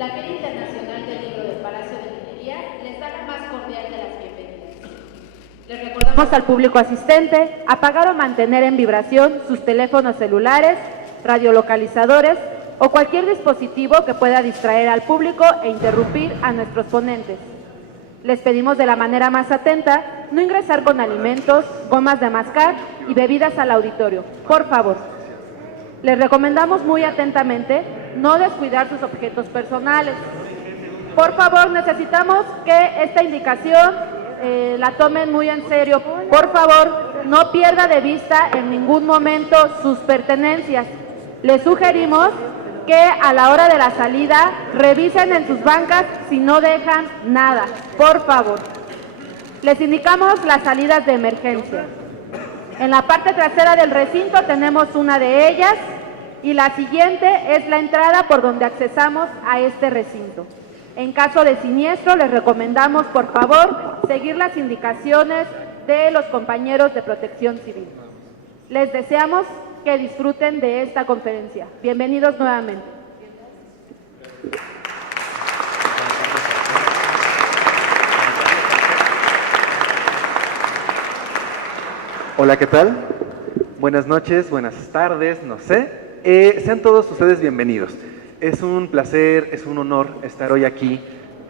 la Feria Internacional del Libro del Palacio de Minería les da la más cordial de las bienvenidas. Les recordamos al público asistente apagar o mantener en vibración sus teléfonos celulares, radiolocalizadores o cualquier dispositivo que pueda distraer al público e interrumpir a nuestros ponentes. Les pedimos de la manera más atenta no ingresar con alimentos, gomas de mascar y bebidas al auditorio, por favor. Les recomendamos muy atentamente no descuidar sus objetos personales. Por favor, necesitamos que esta indicación la tomen muy en serio. Por favor, no pierda de vista en ningún momento sus pertenencias. Les sugerimos que a la hora de la salida revisen en sus bancas si no dejan nada, por favor. Les indicamos las salidas de emergencia. En la parte trasera del recinto tenemos una de ellas y la siguiente es la entrada por donde accesamos a este recinto. En caso de siniestro, les recomendamos, por favor, seguir las indicaciones de los compañeros de Protección Civil. Les deseamos que disfruten de esta conferencia. Bienvenidos nuevamente. Hola, ¿qué tal? Buenas noches, buenas tardes, no sé. Sean todos ustedes bienvenidos. Es un placer, es un honor estar hoy aquí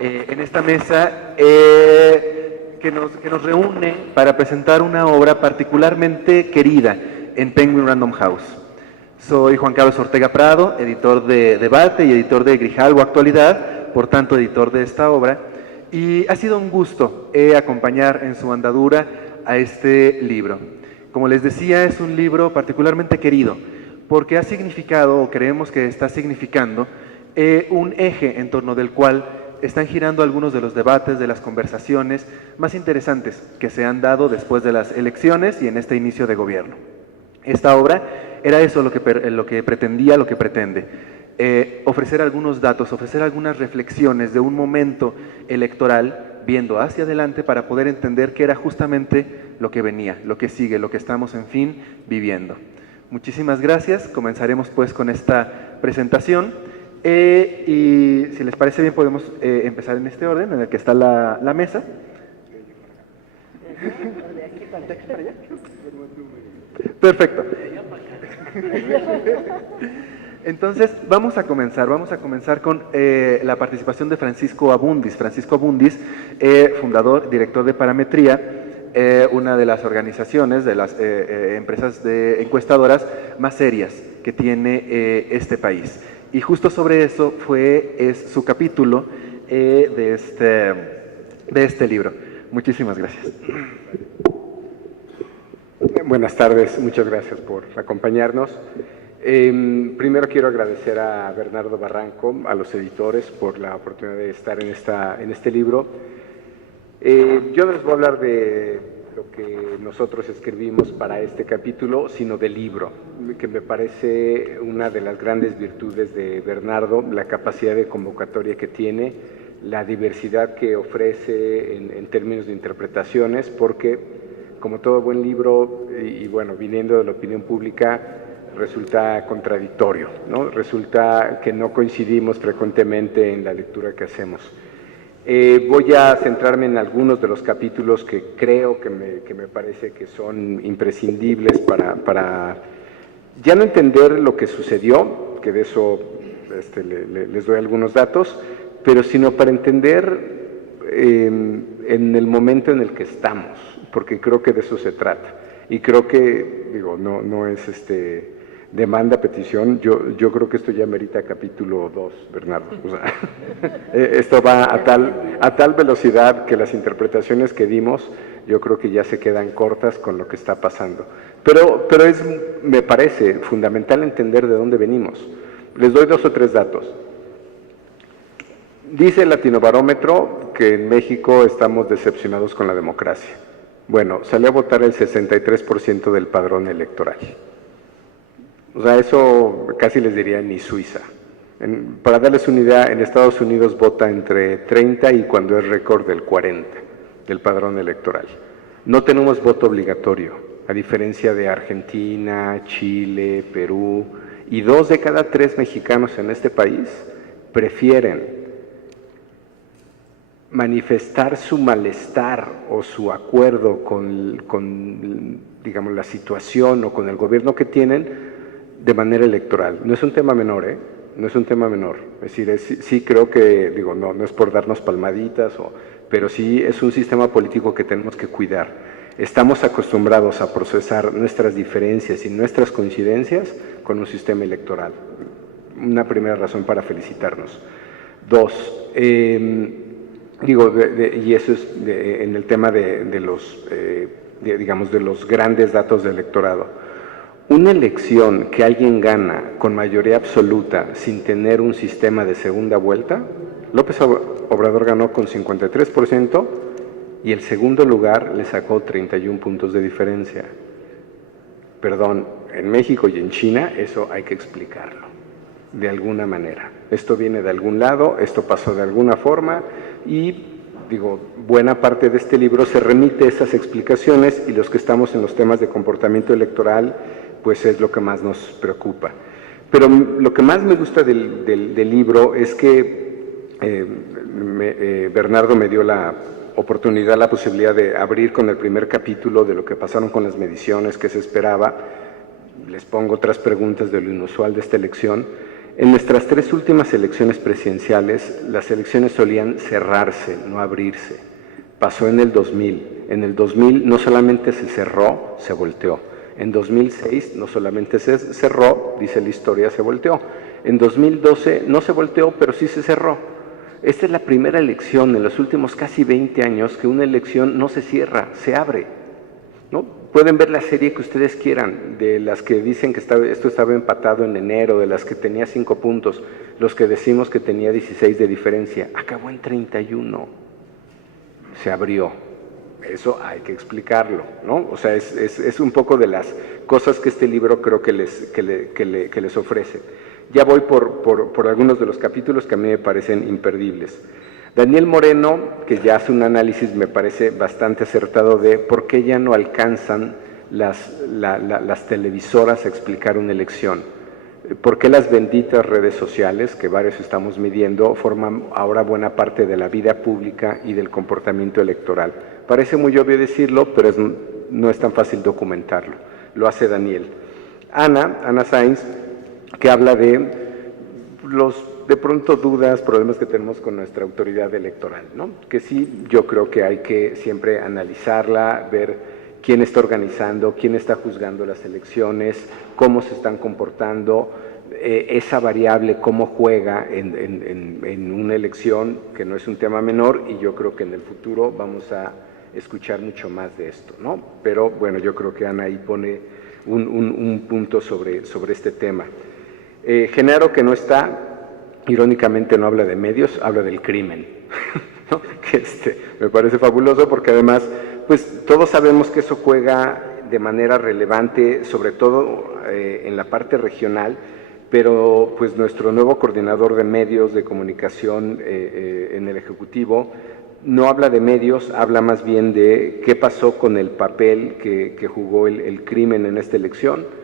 en esta mesa que nos reúne para presentar una obra particularmente querida en Penguin Random House. Soy Juan Carlos Ortega Prado, editor de Debate y editor de Grijalbo Actualidad, por tanto editor de esta obra, y ha sido un gusto acompañar en su andadura a este libro. Como les decía, es un libro particularmente querido, porque ha significado, o creemos que está significando, un eje en torno del cual están girando algunos de los debates, de las conversaciones más interesantes que se han dado después de las elecciones y en este inicio de gobierno. Esta obra era eso lo que pretendía, lo que pretende, ofrecer algunos datos, ofrecer algunas reflexiones de un momento electoral, viendo hacia adelante para poder entender qué era justamente lo que venía, lo que sigue, lo que estamos, en fin, viviendo. Muchísimas gracias. Comenzaremos pues con esta presentación y si les parece bien podemos empezar en este orden en el que está la mesa. Perfecto. Entonces vamos a comenzar con la participación de Francisco Abundis. Francisco Abundis, fundador, director de Parametría, una de las organizaciones, de las empresas encuestadoras más serias que tiene este país. Y justo sobre eso es su capítulo de este libro. Muchísimas gracias. Buenas tardes, muchas gracias por acompañarnos. Primero quiero agradecer a Bernardo Barranco, a los editores, por la oportunidad de estar en este libro. Yo no les voy a hablar de lo que nosotros escribimos para este capítulo, sino del libro, que me parece una de las grandes virtudes de Bernardo, la capacidad de convocatoria que tiene, la diversidad que ofrece en términos de interpretaciones, porque como todo buen libro, y bueno, viniendo de la opinión pública, resulta contradictorio, ¿no? Resulta que no coincidimos frecuentemente en la lectura que hacemos. Voy a centrarme en algunos de los capítulos que creo que me parece que son imprescindibles para ya no entender lo que sucedió, que de eso les doy algunos datos, pero sino para entender en el momento en el que estamos, porque creo que de eso se trata. Y creo que, digo, no es demanda, petición, yo creo que esto ya merita capítulo 2, Bernardo. O sea, esto va a tal velocidad que las interpretaciones que dimos, yo creo que ya se quedan cortas con lo que está pasando. Pero me parece fundamental entender de dónde venimos. Les doy 2 o 3 datos. Dice el Latinobarómetro que en México estamos decepcionados con la democracia. Bueno, salió a votar el 63% del padrón electoral. O sea, eso casi les diría ni Suiza. Para darles una idea, en Estados Unidos vota entre 30 y cuando es récord del 40 del padrón electoral. No tenemos voto obligatorio, a diferencia de Argentina, Chile, Perú, y 2 de cada 3 mexicanos en este país prefieren manifestar su malestar o su acuerdo digamos, la situación o con el gobierno que tienen de manera electoral. No es un tema menor, ¿eh? No es un tema menor. Es decir, sí creo que, digo, no es por darnos palmaditas, pero sí es un sistema político que tenemos que cuidar. Estamos acostumbrados a procesar nuestras diferencias y nuestras coincidencias con un sistema electoral. Una primera razón para felicitarnos. Dos, y eso es en el tema de los grandes datos de electorado. Una elección que alguien gana con mayoría absoluta sin tener un sistema de segunda vuelta, López Obrador ganó con 53% y el segundo lugar le sacó 31 puntos de diferencia. Perdón, en México y en China eso hay que explicarlo, de alguna manera. Esto viene de algún lado, esto pasó de alguna forma y, buena parte de este libro se remite a esas explicaciones y los que estamos en los temas de comportamiento electoral, pues es lo que más nos preocupa. Pero lo que más me gusta del libro es que Bernardo me dio la oportunidad, la posibilidad de abrir con el primer capítulo de lo que pasaron con las mediciones, que se esperaba. Les pongo otras preguntas de lo inusual de esta elección. En nuestras 3 últimas elecciones presidenciales, las elecciones solían cerrarse, no abrirse. Pasó en el 2000. En el 2000 no solamente se cerró, se volteó. En 2006 no solamente se cerró, dice la historia, se volteó. En 2012 no se volteó, pero sí se cerró. Esta es la primera elección en los últimos casi 20 años que una elección no se cierra, se abre, ¿no? Pueden ver la serie que ustedes quieran, de las que dicen que esto estaba empatado en enero, de las que tenía 5 puntos, los que decimos que tenía 16 de diferencia, acabó en 31, se abrió. Eso hay que explicarlo, ¿no? O sea, es un poco de las cosas que este libro creo que les ofrece. Ya voy por algunos de los capítulos que a mí me parecen imperdibles. Daniel Moreno, que ya hace un análisis, me parece bastante acertado de por qué ya no alcanzan las televisoras a explicar una elección. ¿Por qué las benditas redes sociales, que varios estamos midiendo, forman ahora buena parte de la vida pública y del comportamiento electoral? Parece muy obvio decirlo, pero no es tan fácil documentarlo. Lo hace Daniel. Ana Sainz, que habla de de pronto dudas, problemas que tenemos con nuestra autoridad electoral, ¿no? Que sí, yo creo que hay que siempre analizarla, ver quién está organizando, quién está juzgando las elecciones, cómo se están comportando, esa variable, cómo juega en una elección, que no es un tema menor, y yo creo que en el futuro vamos a escuchar mucho más de esto, ¿no? Pero bueno, yo creo que Ana ahí pone un punto sobre este tema. Genaro, que no está, irónicamente no habla de medios, habla del crimen, ¿no? Que me parece fabuloso porque además, pues todos sabemos que eso juega de manera relevante, sobre todo en la parte regional, pero pues nuestro nuevo coordinador de medios de comunicación en el Ejecutivo no habla de medios, habla más bien de qué pasó con el papel que jugó el crimen en esta elección.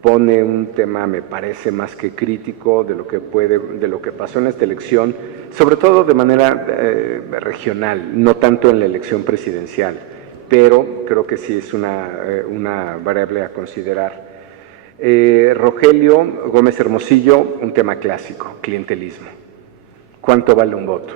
Pone un tema, me parece, más que crítico de lo que pasó en esta elección, sobre todo de manera regional, no tanto en la elección presidencial, pero creo que sí es una variable a considerar. Rogelio Gómez Hermosillo, un tema clásico, clientelismo. ¿Cuánto vale un voto?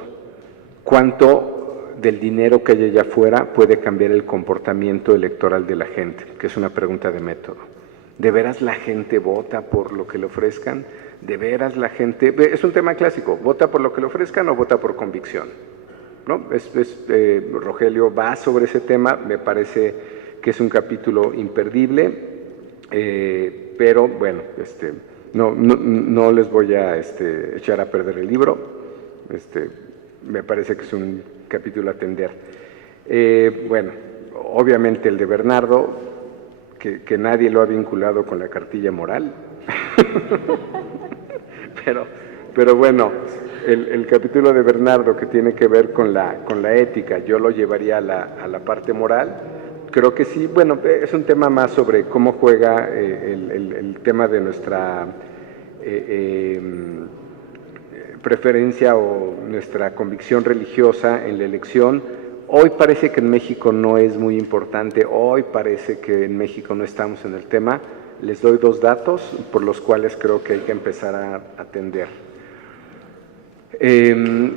¿Cuánto del dinero que hay allá afuera puede cambiar el comportamiento electoral de la gente? Que es una pregunta de método. ¿De veras la gente vota por lo que le ofrezcan? ¿De veras la gente...? Es un tema clásico, ¿vota por lo que le ofrezcan o vota por convicción? ¿No? Rogelio va sobre ese tema, me parece que es un capítulo imperdible, pero bueno, no les voy a echar a perder el libro, me parece que es un capítulo a atender. Bueno, obviamente el de Bernardo, que nadie lo ha vinculado con la cartilla moral, pero bueno, el capítulo de Bernardo que tiene que ver con la ética, yo lo llevaría a la parte moral. Creo que sí, bueno, es un tema más sobre cómo juega el tema de nuestra preferencia o nuestra convicción religiosa en la elección. Hoy parece que en México no es muy importante, hoy parece que en México no estamos en el tema. Les doy 2 datos por los cuales creo que hay que empezar a atender.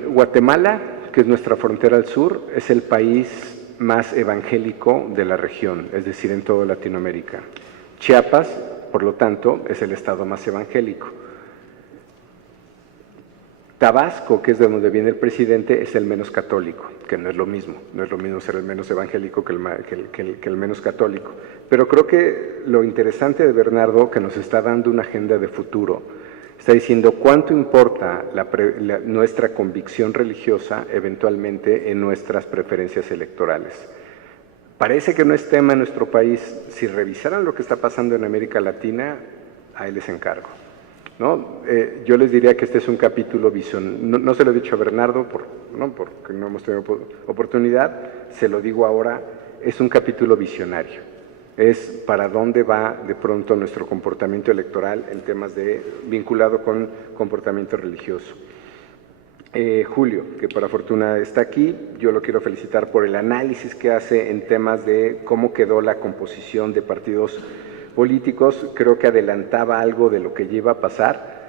Guatemala, que es nuestra frontera al sur, es el país más evangélico de la región, es decir, en toda Latinoamérica. Chiapas, por lo tanto, es el estado más evangélico. Tabasco, que es de donde viene el presidente, es el menos católico, que no es lo mismo ser el menos evangélico que el menos católico. Pero creo que lo interesante de Bernardo, que nos está dando una agenda de futuro, está diciendo cuánto importa nuestra convicción religiosa eventualmente en nuestras preferencias electorales. Parece que no es tema en nuestro país. Si revisaran lo que está pasando en América Latina, ahí les encargo, ¿no? Yo les diría que este es un capítulo no se lo he dicho a Bernardo porque no hemos tenido oportunidad, se lo digo ahora, es un capítulo visionario. Es para dónde va de pronto nuestro comportamiento electoral en temas vinculado con comportamiento religioso. Julio, que por fortuna está aquí, yo lo quiero felicitar por el análisis que hace en temas de cómo quedó la composición de partidos políticos. Creo que adelantaba algo de lo que ya iba a pasar.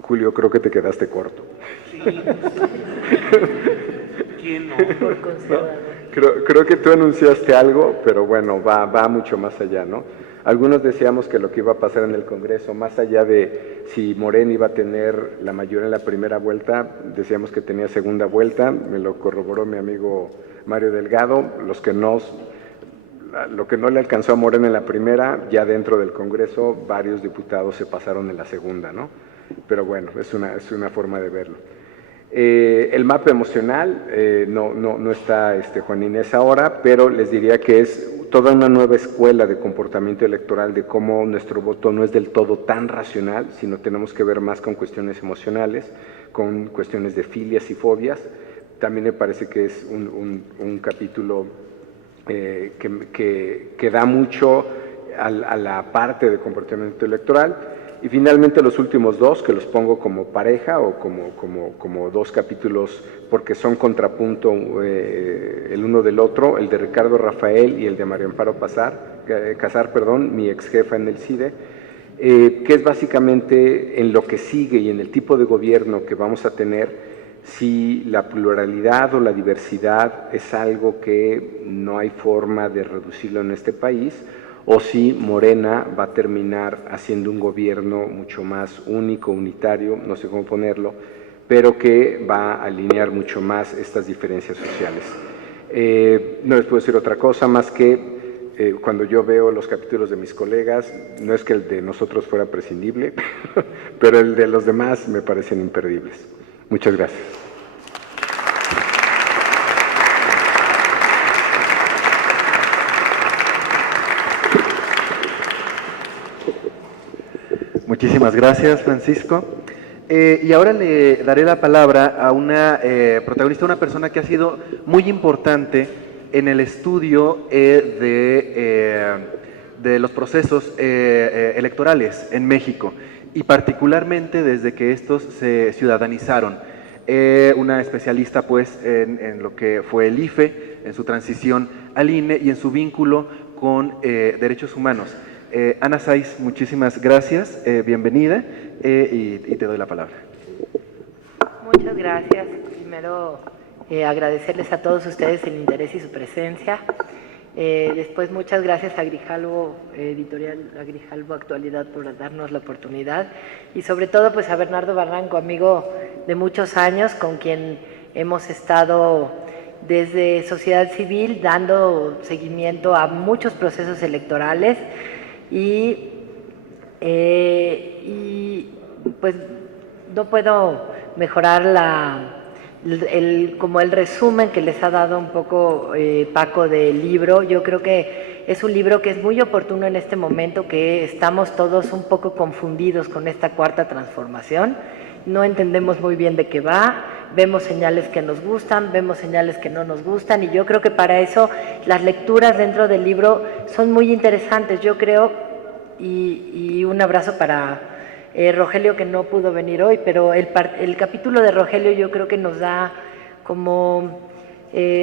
Julio, creo que te quedaste corto. Sí. ¿Quién no? Por conservador. Creo que tú anunciaste algo, pero bueno, va mucho más allá, ¿no? Algunos decíamos que lo que iba a pasar en el Congreso, más allá de si Morena iba a tener la mayoría en la primera vuelta, decíamos que tenía segunda vuelta, me lo corroboró mi amigo Mario Delgado. Lo que no le alcanzó a Morena en la primera, ya dentro del Congreso varios diputados se pasaron en la segunda, ¿no? Pero bueno, es una forma de verlo. El mapa emocional, no está Juan Inés ahora, pero les diría que es toda una nueva escuela de comportamiento electoral, de cómo nuestro voto no es del todo tan racional, sino tenemos que ver más con cuestiones emocionales, con cuestiones de filias y fobias. También me parece que es un capítulo que da mucho a la parte de comportamiento electoral. Y finalmente los últimos 2, que los pongo como pareja o como 2 capítulos porque son contrapunto el uno del otro, el de Ricardo Rafael y el de María Amparo Casar, mi ex jefa en el CIDE, que es básicamente en lo que sigue y en el tipo de gobierno que vamos a tener, si la pluralidad o la diversidad es algo que no hay forma de reducirlo en este país, o si Morena va a terminar haciendo un gobierno mucho más único, unitario, no sé cómo ponerlo, pero que va a alinear mucho más estas diferencias sociales. No les puedo decir otra cosa más que cuando yo veo los capítulos de mis colegas, no es que el de nosotros fuera prescindible, pero el de los demás me parecen imperdibles. Muchas gracias. Muchísimas gracias, Francisco. Y ahora le daré la palabra a una protagonista, una persona que ha sido muy importante en el estudio de los procesos electorales en México, y particularmente desde que estos se ciudadanizaron. Una especialista pues en lo que fue el IFE, en su transición al INE y en su vínculo con derechos humanos. Ana Saiz, muchísimas gracias, bienvenida, y te doy la palabra. Muchas gracias. Primero, agradecerles a todos ustedes el interés y su presencia. Después, muchas gracias a Grijalbo, Editorial Grijalbo Actualidad, por darnos la oportunidad. Y sobre todo, pues a Bernardo Barranco, amigo de muchos años, con quien hemos estado desde sociedad civil dando seguimiento a muchos procesos electorales. Y pues no puedo mejorar como el resumen que les ha dado un poco Paco del libro. Yo creo que es un libro que es muy oportuno en este momento, que estamos todos un poco confundidos con esta cuarta transformación. No entendemos muy bien de qué va, vemos señales que nos gustan, vemos señales que no nos gustan, y yo creo que para eso las lecturas dentro del libro son muy interesantes, yo creo, y un abrazo para Rogelio, que no pudo venir hoy, pero el capítulo de Rogelio yo creo que nos da como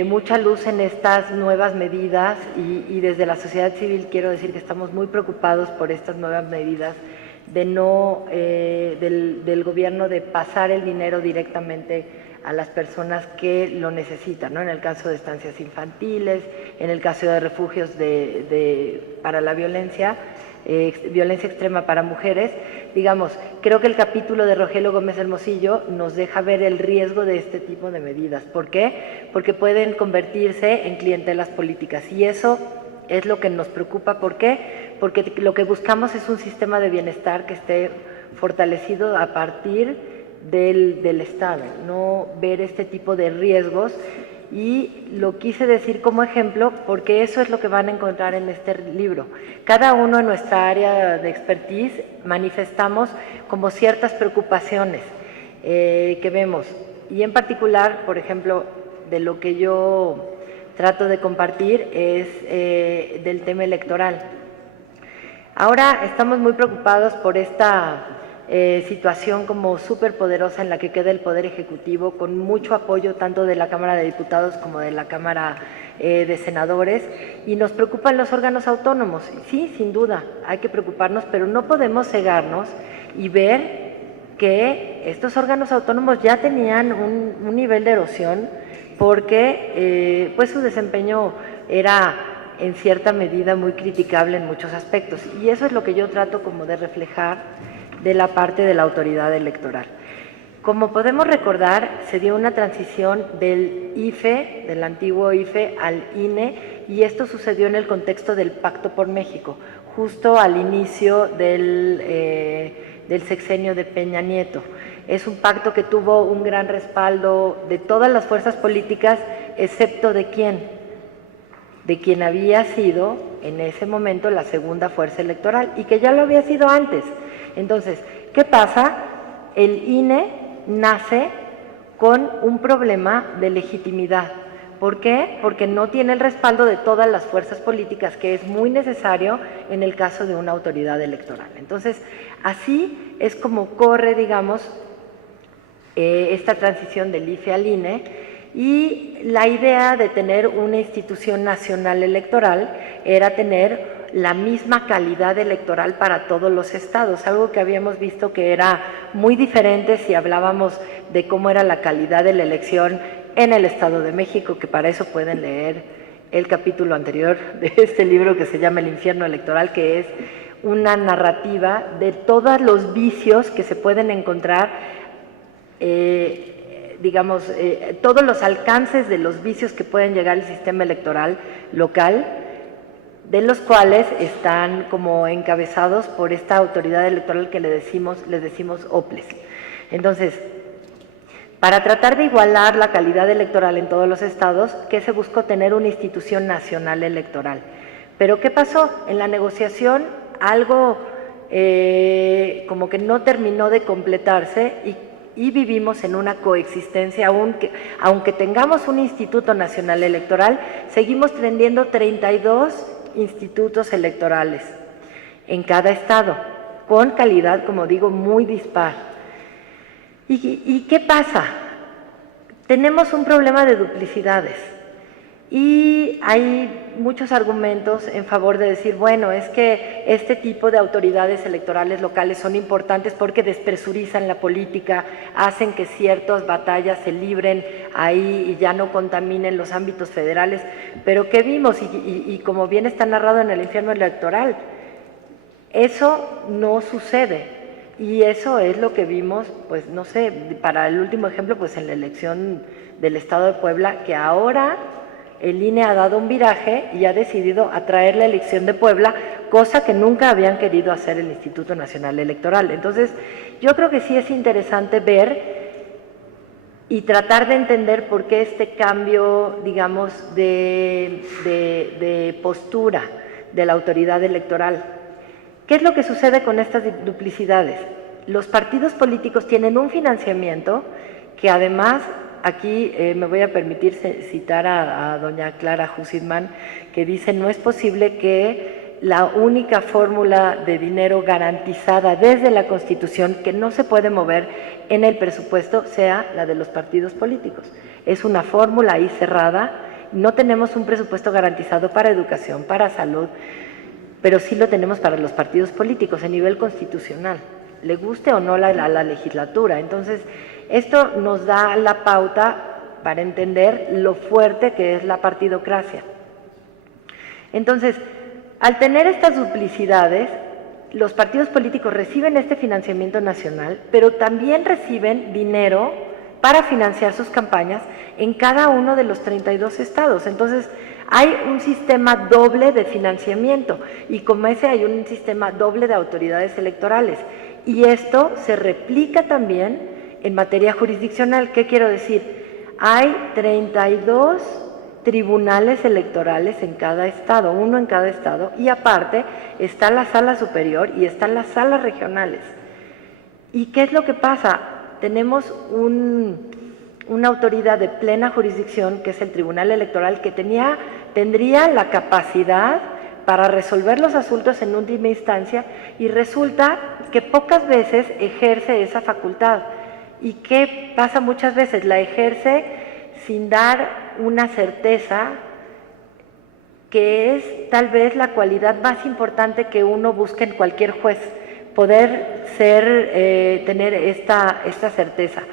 mucha luz en estas nuevas medidas y desde la sociedad civil quiero decir que estamos muy preocupados por estas nuevas medidas de del gobierno de pasar el dinero directamente a las personas que lo necesitan, ¿no? En el caso de estancias infantiles, en el caso de refugios para la violencia extrema para mujeres. Digamos, creo que el capítulo de Rogelio Gómez Hermosillo nos deja ver el riesgo de este tipo de medidas. ¿Por qué? Porque pueden convertirse en clientelas políticas y eso es lo que nos preocupa. ¿Por qué? Porque lo que buscamos es un sistema de bienestar que esté fortalecido a partir del Estado, no ver este tipo de riesgos. Y lo quise decir como ejemplo porque eso es lo que van a encontrar en este libro. Cada uno en nuestra área de expertise manifestamos como ciertas preocupaciones que vemos. Y en particular, por ejemplo, de lo que yo trato de compartir es del tema electoral. Ahora estamos muy preocupados por esta situación como súper poderosa en la que queda el Poder Ejecutivo, con mucho apoyo tanto de la Cámara de Diputados como de la Cámara de Senadores, y nos preocupan los órganos autónomos. Sí, sin duda, hay que preocuparnos, pero no podemos cegarnos y ver que estos órganos autónomos ya tenían un nivel de erosión porque pues su desempeño era en cierta medida muy criticable en muchos aspectos, y eso es lo que yo trato como de reflejar de la parte de la autoridad electoral. Como podemos recordar, se dio una transición del IFE, del antiguo IFE, al INE, y esto sucedió en el contexto del Pacto por México, justo al inicio del sexenio de Peña Nieto. Es un pacto que tuvo un gran respaldo de todas las fuerzas políticas, excepto de quién había sido en ese momento la segunda fuerza electoral y que ya lo había sido antes. Entonces, ¿qué pasa? El INE nace con un problema de legitimidad. ¿Por qué? Porque no tiene el respaldo de todas las fuerzas políticas, que es muy necesario en el caso de una autoridad electoral. Entonces, así es como corre, digamos, esta transición del IFE al INE, y la idea de tener una institución nacional electoral era tener la misma calidad electoral para todos los estados, algo que habíamos visto que era muy diferente si hablábamos de cómo era la calidad de la elección en el Estado de México, que para eso pueden leer el capítulo anterior de este libro que se llama El infierno electoral, que es una narrativa de todos los vicios que se pueden encontrar, todos los alcances de los vicios que pueden llegar al sistema electoral local, de los cuales están como encabezados por esta autoridad electoral que les decimos OPLES. Entonces, para tratar de igualar la calidad electoral en todos los estados, ¿qué se buscó? Tener una institución nacional electoral. Pero ¿qué pasó? En la negociación algo como que no terminó de completarse y vivimos en una coexistencia, aunque tengamos un Instituto Nacional Electoral, seguimos teniendo 32 institutos electorales en cada estado, con calidad, como digo, muy dispar. ¿Y qué pasa? Tenemos un problema de duplicidades y hay muchos argumentos en favor de decir, bueno, es que este tipo de autoridades electorales locales son importantes porque despresurizan la política, hacen que ciertas batallas se libren ahí y ya no contaminen los ámbitos federales. Pero ¿qué vimos? Y como bien está narrado en El infierno electoral, eso no sucede. Y eso es lo que vimos, pues no sé, para el último ejemplo, pues en la elección del Estado de Puebla, que ahora el INE ha dado un viraje y ha decidido atraer la elección de Puebla, cosa que nunca habían querido hacer el Instituto Nacional Electoral. Entonces, yo creo que sí es interesante ver y tratar de entender por qué este cambio, digamos, de postura de la autoridad electoral. ¿Qué es lo que sucede con estas duplicidades? Los partidos políticos tienen un financiamiento que además, aquí me voy a permitir citar a doña Clara Hussidman, que dice, no es posible que la única fórmula de dinero garantizada desde la Constitución que no se puede mover en el presupuesto sea la de los partidos políticos. Es una fórmula ahí cerrada, no tenemos un presupuesto garantizado para educación, para salud, pero sí lo tenemos para los partidos políticos a nivel constitucional, le guste o no la legislatura. Entonces, esto nos da la pauta para entender lo fuerte que es la partidocracia. Entonces, al tener estas duplicidades, los partidos políticos reciben este financiamiento nacional, pero también reciben dinero para financiar sus campañas en cada uno de los 32 estados. Entonces, hay un sistema doble de financiamiento y como ese hay un sistema doble de autoridades electorales. Y esto se replica también en materia jurisdiccional. ¿Qué quiero decir? Hay 32 tribunales electorales en cada estado, uno en cada estado, y aparte está la sala superior y están las salas regionales. ¿Y qué es lo que pasa? Tenemos una autoridad de plena jurisdicción, que es el Tribunal Electoral, que tendría la capacidad para resolver los asuntos en última instancia, y resulta que pocas veces ejerce esa facultad. ¿Y qué pasa muchas veces? La ejerce sin dar una certeza, que es tal vez la cualidad más importante que uno busca en cualquier juez, poder tener esta certeza.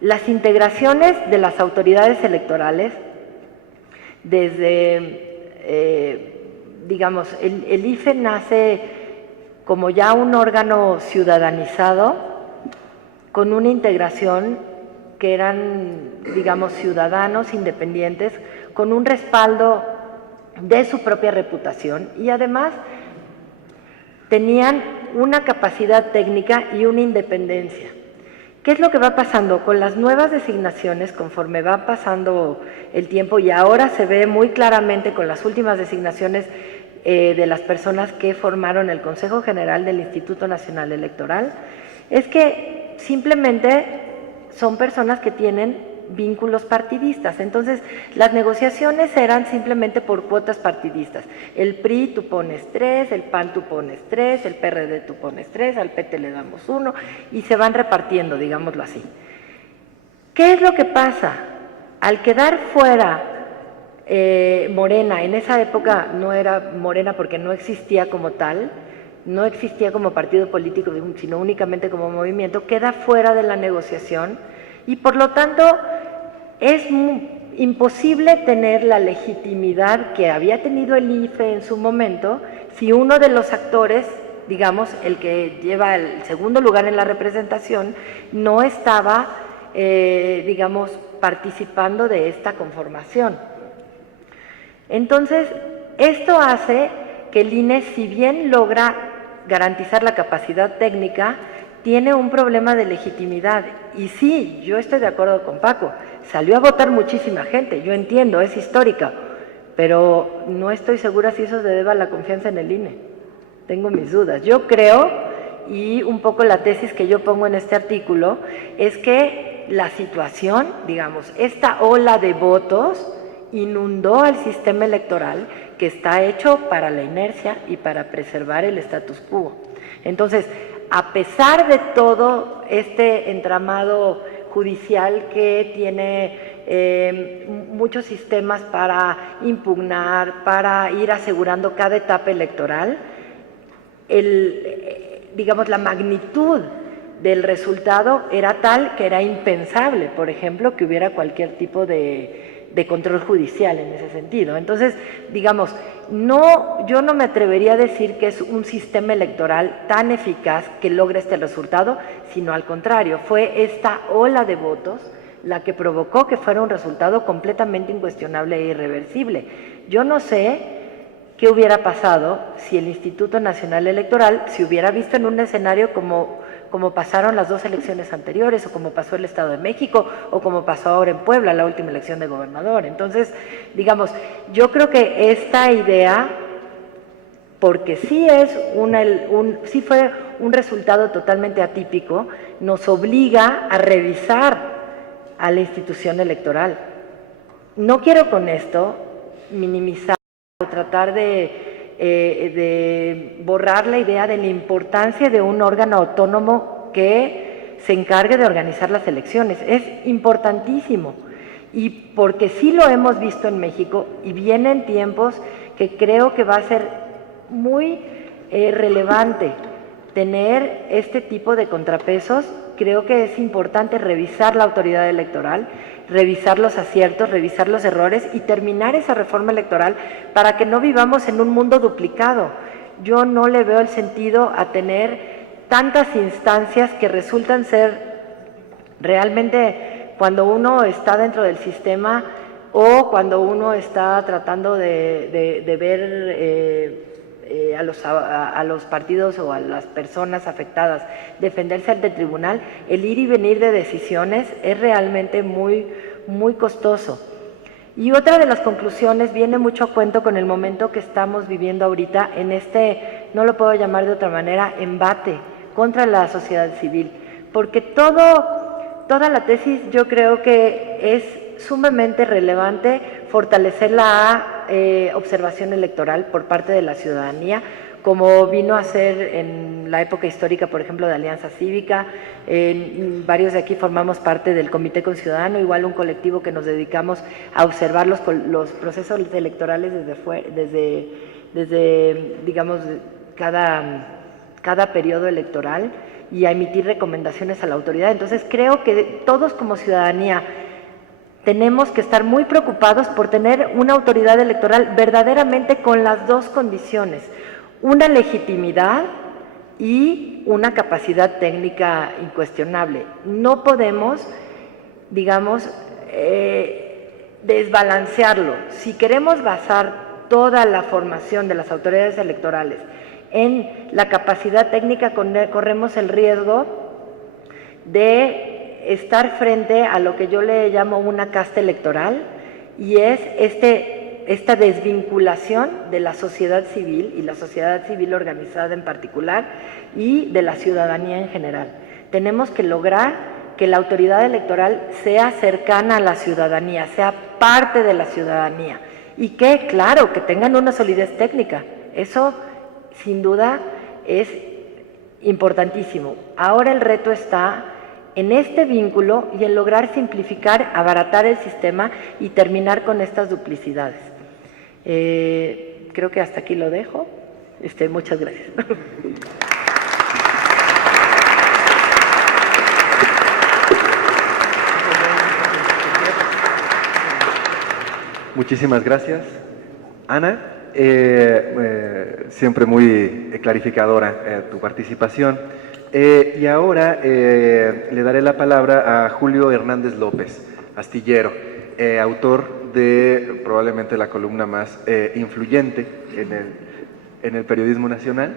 Las integraciones de las autoridades electorales, desde, digamos, el IFE nace como ya un órgano ciudadanizado, con una integración que eran, digamos, ciudadanos independientes, con un respaldo de su propia reputación, y además tenían una capacidad técnica y una independencia. ¿Qué es lo que va pasando? Con las nuevas designaciones, conforme va pasando el tiempo, y ahora se ve muy claramente con las últimas designaciones de las personas que formaron el Consejo General del Instituto Nacional Electoral, es que simplemente son personas que tienen vínculos partidistas. Entonces, las negociaciones eran simplemente por cuotas partidistas. El PRI tú pones 3, el PAN tú pones 3, el PRD tú pones 3, al PT le damos 1, y se van repartiendo, digámoslo así. ¿Qué es lo que pasa? Al quedar fuera Morena, en esa época no era Morena porque no existía como tal, no existía como partido político, sino únicamente como movimiento, queda fuera de la negociación, y por lo tanto es imposible tener la legitimidad que había tenido el IFE en su momento si uno de los actores, digamos, el que lleva el segundo lugar en la representación, no estaba, digamos, participando de esta conformación. Entonces, esto hace que el INE, si bien logra garantizar la capacidad técnica, tiene un problema de legitimidad. Y sí, yo estoy de acuerdo con Paco, salió a votar muchísima gente, yo entiendo, es histórica, pero no estoy segura si eso se deba a la confianza en el INE. Tengo mis dudas. Yo creo, y un poco la tesis que yo pongo en este artículo, es que la situación, digamos, esta ola de votos inundó al sistema electoral, que está hecho para la inercia y para preservar el status quo. Entonces, a pesar de todo este entramado judicial que tiene muchos sistemas para impugnar, para ir asegurando cada etapa electoral, digamos, la magnitud del resultado era tal que era impensable, por ejemplo, que hubiera cualquier tipo de control judicial en ese sentido. Entonces, digamos, yo no me atrevería a decir que es un sistema electoral tan eficaz que logre este resultado, sino al contrario, fue esta ola de votos la que provocó que fuera un resultado completamente incuestionable e irreversible. Yo no sé qué hubiera pasado si el Instituto Nacional Electoral se hubiera visto en un escenario como pasaron las dos elecciones anteriores, o como pasó el Estado de México, o como pasó ahora en Puebla, la última elección de gobernador. Entonces, digamos, yo creo que esta idea, porque sí sí fue un resultado totalmente atípico, nos obliga a revisar a la institución electoral. No quiero con esto minimizar o tratar de de borrar la idea de la importancia de un órgano autónomo que se encargue de organizar las elecciones. Es importantísimo, y porque sí lo hemos visto en México, y vienen tiempos que creo que va a ser muy relevante tener este tipo de contrapesos. Creo que es importante revisar la autoridad electoral, revisar los aciertos, revisar los errores y terminar esa reforma electoral para que no vivamos en un mundo duplicado. Yo no le veo el sentido a tener tantas instancias que resultan ser realmente, cuando uno está dentro del sistema o cuando uno está tratando de ver a los partidos o a las personas afectadas defenderse ante el tribunal, el ir y venir de decisiones es realmente muy, muy costoso. Y otra de las conclusiones viene mucho a cuento con el momento que estamos viviendo ahorita en este, no lo puedo llamar de otra manera, embate contra la sociedad civil, porque toda la tesis yo creo que es sumamente relevante fortalecer la observación electoral por parte de la ciudadanía, como vino a ser en la época histórica, por ejemplo, de Alianza Cívica. Varios de aquí formamos parte del Comité Conciudadano, igual un colectivo que nos dedicamos a observar los procesos electorales desde digamos, cada periodo electoral, y a emitir recomendaciones a la autoridad. Entonces creo que todos como ciudadanía tenemos que estar muy preocupados por tener una autoridad electoral verdaderamente con las dos condiciones: una legitimidad y una capacidad técnica incuestionable. No podemos, digamos, desbalancearlo. Si queremos basar toda la formación de las autoridades electorales en la capacidad técnica, corremos el riesgo de estar frente a lo que yo le llamo una casta electoral, y es esta desvinculación de la sociedad civil, y la sociedad civil organizada en particular, y de la ciudadanía en general. Tenemos que lograr que la autoridad electoral sea cercana a la ciudadanía, sea parte de la ciudadanía, y que, claro, que tengan una solidez técnica. Eso, sin duda, es importantísimo. Ahora el reto está en este vínculo y en lograr simplificar, abaratar el sistema y terminar con estas duplicidades. Creo que hasta aquí lo dejo. Muchas gracias. Muchísimas gracias, Ana. Siempre muy clarificadora tu participación. Y ahora le daré la palabra a Julio Hernández López, astillero, autor de probablemente la columna más influyente en el periodismo nacional.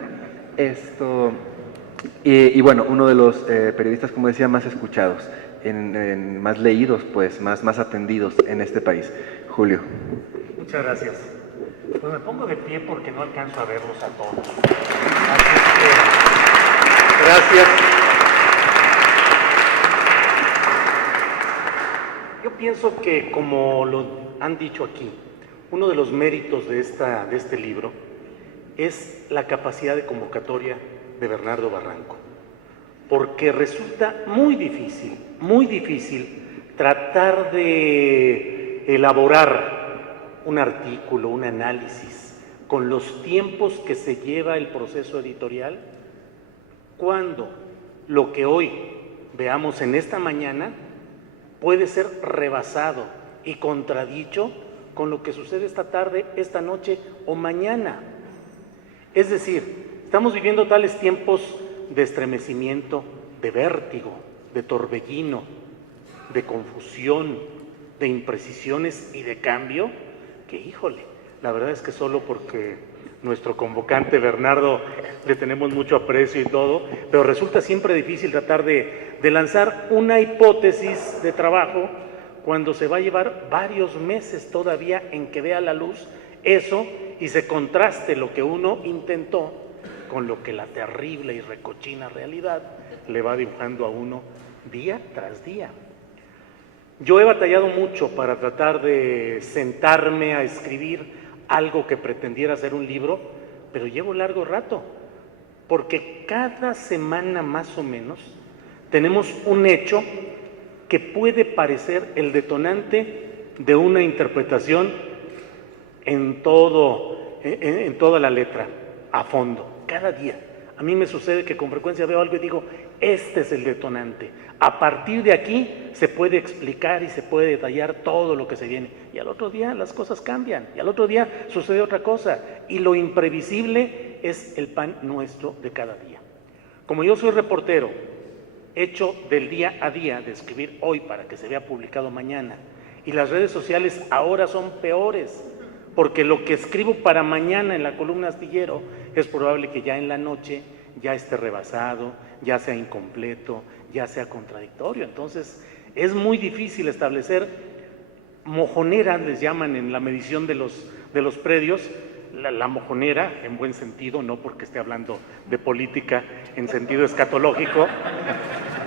Y bueno, uno de los periodistas, como decía, más escuchados, más leídos, pues, más atendidos en este país. Julio. Muchas gracias. Pues me pongo de pie porque no alcanzo a verlos a todos. Así que, gracias. Yo pienso que, como lo han dicho aquí, uno de los méritos de este libro es la capacidad de convocatoria de Bernardo Barranco, porque resulta muy difícil tratar de elaborar un artículo, un análisis, con los tiempos que se lleva el proceso editorial, cuando lo que hoy veamos en esta mañana puede ser rebasado y contradicho con lo que sucede esta tarde, esta noche o mañana. Es decir, estamos viviendo tales tiempos de estremecimiento, de vértigo, de torbellino, de confusión, de imprecisiones y de cambio, que híjole, la verdad es que solo porque nuestro convocante Bernardo le tenemos mucho aprecio y todo, pero resulta siempre difícil tratar de lanzar una hipótesis de trabajo cuando se va a llevar varios meses todavía en que vea la luz eso y se contraste lo que uno intentó con lo que la terrible y recochina realidad le va dibujando a uno día tras día. Yo he batallado mucho para tratar de sentarme a escribir algo que pretendiera ser un libro pero llevo largo rato, porque cada semana más o menos tenemos un hecho que puede parecer el detonante de una interpretación en toda la letra, a fondo, cada día. A mí me sucede que con frecuencia veo algo y digo, este es el detonante. A partir de aquí se puede explicar y se puede detallar todo lo que se viene. Y al otro día las cosas cambian, y al otro día sucede otra cosa. Y lo imprevisible es el pan nuestro de cada día. Como yo soy reportero, hecho del día a día, de escribir hoy para que se vea publicado mañana, y las redes sociales ahora son peores, porque lo que escribo para mañana en la columna Astillero es probable que ya en la noche ya esté rebasado, ya sea incompleto, ya sea contradictorio. Entonces es muy difícil establecer mojoneras, les llaman en la medición de los predios, la mojonera en buen sentido, no porque esté hablando de política en sentido escatológico,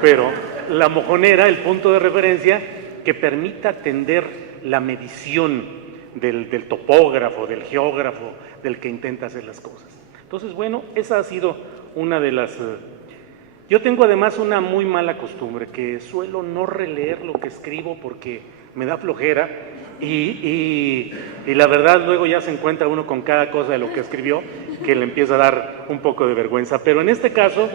pero la mojonera, el punto de referencia que permita atender la medición del topógrafo, del geógrafo, del que intenta hacer las cosas. Entonces, bueno, esa ha sido una de las... Yo tengo además una muy mala costumbre, que suelo no releer lo que escribo porque me da flojera y la verdad luego ya se encuentra uno con cada cosa de lo que escribió que le empieza a dar un poco de vergüenza. Pero en este caso,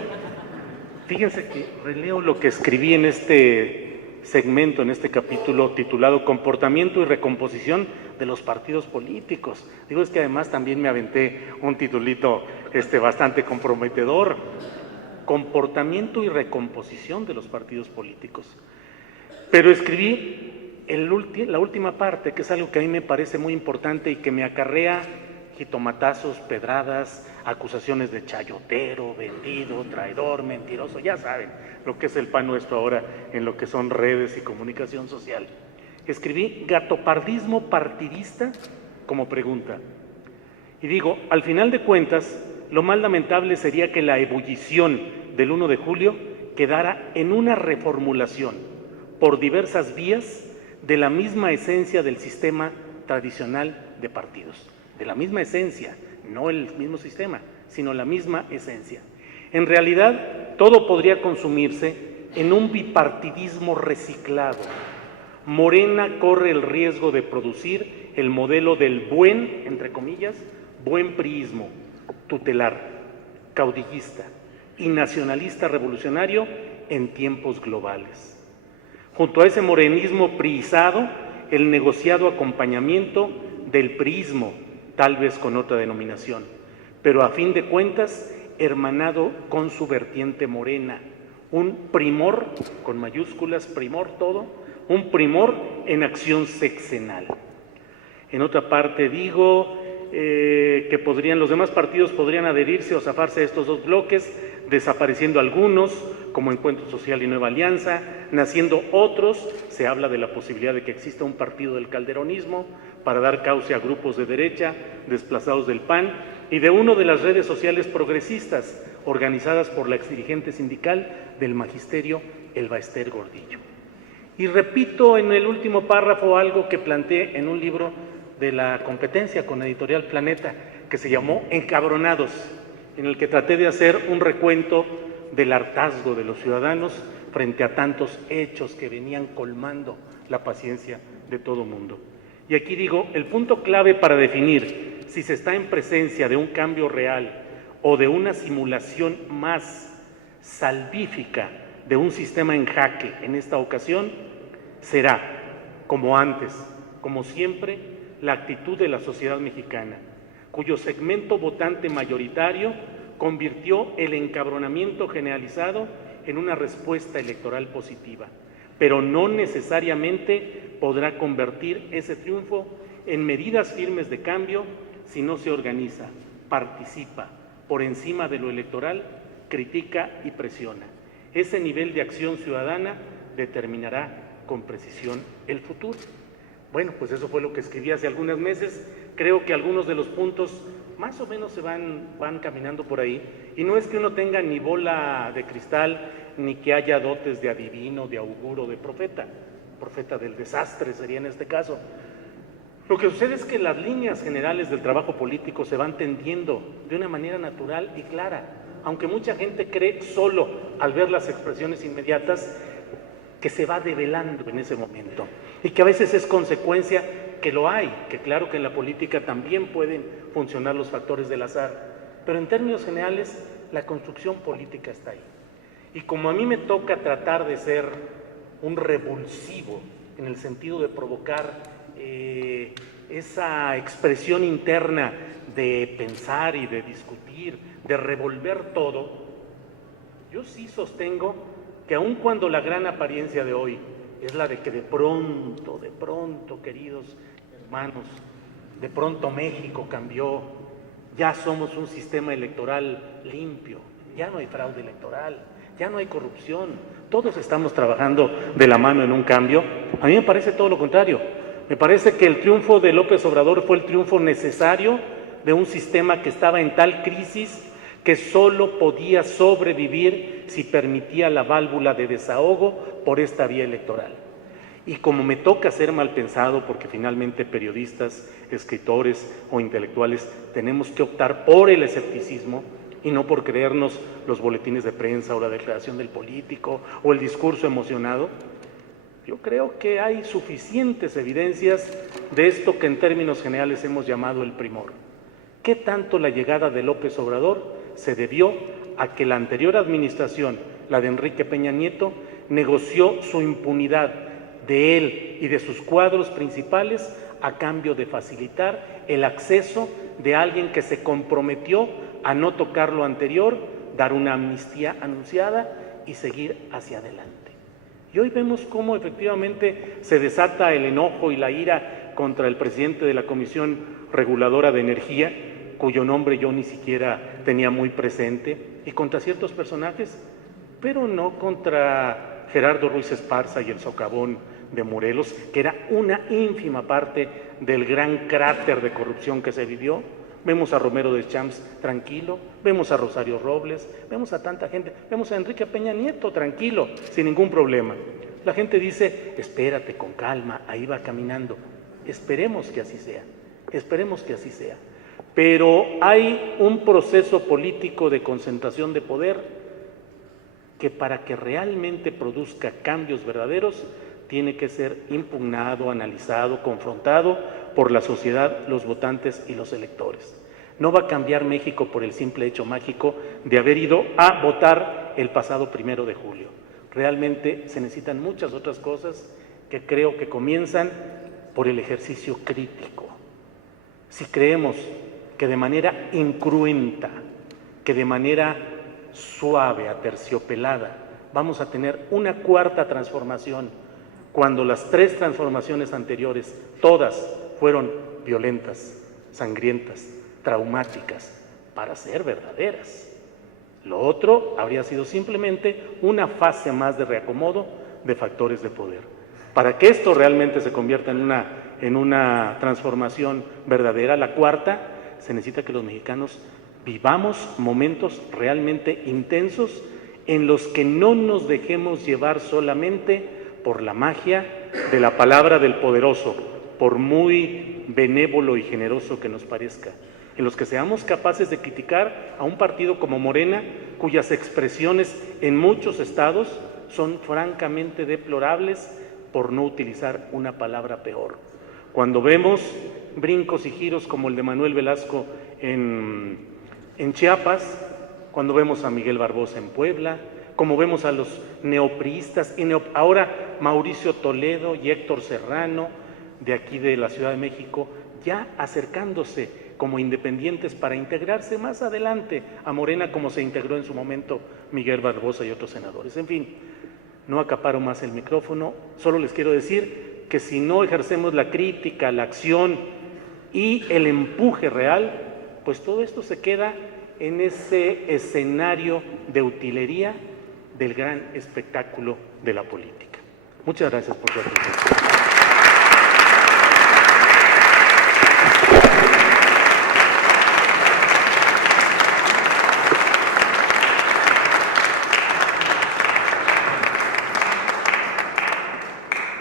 fíjense que releo lo que escribí en este segmento, en este capítulo titulado Comportamiento y recomposición de los partidos políticos. Digo, es que además también me aventé un titulito bastante comprometedor. Comportamiento y recomposición de los partidos políticos. Pero escribí la última parte, que es algo que a mí me parece muy importante y que me acarrea jitomatazos, pedradas, acusaciones de chayotero, vendido, traidor, mentiroso, ya saben lo que es el pan nuestro ahora en lo que son redes y comunicación social. Escribí gatopardismo partidista como pregunta. Y digo, al final de cuentas, lo más lamentable sería que la ebullición del 1 de julio quedara en una reformulación por diversas vías de la misma esencia del sistema tradicional de partidos. De la misma esencia, no el mismo sistema, sino la misma esencia. En realidad, todo podría consumirse en un bipartidismo reciclado. Morena corre el riesgo de producir el modelo del buen, entre comillas, buen priismo, tutelar, caudillista y nacionalista revolucionario en tiempos globales. Junto a ese morenismo priizado, el negociado acompañamiento del priismo, tal vez con otra denominación, pero a fin de cuentas hermanado con su vertiente morena, un primor, con mayúsculas, primor todo, un primor en acción sexenal. En otra parte digo que los demás partidos podrían adherirse o zafarse de estos dos bloques, desapareciendo algunos, como Encuentro Social y Nueva Alianza, naciendo otros. Se habla de la posibilidad de que exista un partido del calderonismo para dar cauce a grupos de derecha desplazados del PAN y de uno de las redes sociales progresistas organizadas por la exdirigente sindical del Magisterio, Elba Ester Gordillo. Y repito en el último párrafo algo que planteé en un libro de la competencia con Editorial Planeta, que se llamó Encabronados, en el que traté de hacer un recuento del hartazgo de los ciudadanos frente a tantos hechos que venían colmando la paciencia de todo mundo. Y aquí digo, el punto clave para definir si se está en presencia de un cambio real o de una simulación más salvífica de un sistema en jaque en esta ocasión, será, como antes, como siempre, la actitud de la sociedad mexicana, cuyo segmento votante mayoritario convirtió el encabronamiento generalizado en una respuesta electoral positiva, pero no necesariamente podrá convertir ese triunfo en medidas firmes de cambio si no se organiza, participa, por encima de lo electoral, critica y presiona. Ese nivel de acción ciudadana determinará con precisión el futuro. Bueno, pues eso fue lo que escribí hace algunos meses. Creo que algunos de los puntos más o menos se van caminando por ahí. Y no es que uno tenga ni bola de cristal, ni que haya dotes de adivino, de auguro, de profeta. Profeta del desastre sería en este caso. Lo que sucede es que las líneas generales del trabajo político se van tendiendo de una manera natural y clara, aunque mucha gente cree solo al ver las expresiones inmediatas que se va develando en ese momento y que a veces es consecuencia, que lo hay, que claro que en la política también pueden funcionar los factores del azar, pero en términos generales la construcción política está ahí. Y como a mí me toca tratar de ser un revulsivo en el sentido de provocar esa expresión interna de pensar y de discutir, de revolver todo, yo sí sostengo que aun cuando la gran apariencia de hoy es la de que de pronto, queridos hermanos, de pronto México cambió, ya somos un sistema electoral limpio, ya no hay fraude electoral, ya no hay corrupción, todos estamos trabajando de la mano en un cambio. A mí me parece todo lo contrario. Me parece que el triunfo de López Obrador fue el triunfo necesario de un sistema que estaba en tal crisis que solo podía sobrevivir si permitía la válvula de desahogo por esta vía electoral. Y como me toca ser mal pensado, porque finalmente periodistas, escritores o intelectuales tenemos que optar por el escepticismo y no por creernos los boletines de prensa o la declaración del político o el discurso emocionado, yo creo que hay suficientes evidencias de esto que en términos generales hemos llamado el primor. ¿Qué tanto la llegada de López Obrador se debió a que la anterior administración, la de Enrique Peña Nieto, negoció su impunidad de él y de sus cuadros principales a cambio de facilitar el acceso de alguien que se comprometió a no tocar lo anterior, dar una amnistía anunciada y seguir hacia adelante? Y hoy vemos cómo efectivamente se desata el enojo y la ira contra el presidente de la Comisión Reguladora de Energía, cuyo nombre yo ni siquiera tenía muy presente, y contra ciertos personajes, pero no contra Gerardo Ruiz Esparza y el socavón de Morelos, que era una ínfima parte del gran cráter de corrupción que se vivió. Vemos a Romero Deschamps tranquilo, vemos a Rosario Robles, vemos a tanta gente, vemos a Enrique Peña Nieto tranquilo, sin ningún problema. La gente dice, espérate, con calma, ahí va caminando. Esperemos que así sea, esperemos que así sea. Pero hay un proceso político de concentración de poder que para que realmente produzca cambios verdaderos tiene que ser impugnado, analizado, confrontado por la sociedad, los votantes y los electores. No va a cambiar México por el simple hecho mágico de haber ido a votar el pasado 1 de julio. Realmente se necesitan muchas otras cosas que creo que comienzan por el ejercicio crítico. Si creemos que de manera incruenta, que de manera suave, aterciopelada, vamos a tener una cuarta transformación, cuando las 3 transformaciones anteriores, todas fueron violentas, sangrientas, traumáticas, para ser verdaderas. Lo otro habría sido simplemente una fase más de reacomodo de factores de poder. Para que esto realmente se convierta en una transformación verdadera, la cuarta, se necesita que los mexicanos vivamos momentos realmente intensos en los que no nos dejemos llevar solamente por la magia de la palabra del poderoso, por muy benévolo y generoso que nos parezca, en los que seamos capaces de criticar a un partido como Morena, cuyas expresiones en muchos estados son francamente deplorables, por no utilizar una palabra peor. Cuando vemos brincos y giros como el de Manuel Velasco en Chiapas, cuando vemos a Miguel Barbosa en Puebla, como vemos a los neopriistas y ahora Mauricio Toledo y Héctor Serrano de aquí de la Ciudad de México, ya acercándose como independientes para integrarse más adelante a Morena, como se integró en su momento Miguel Barbosa y otros senadores. En fin, no acaparo más el micrófono, solo les quiero decir que si no ejercemos la crítica, la acción y el empuje real, pues todo esto se queda en ese escenario de utilería del gran espectáculo de la política. Muchas gracias por su atención.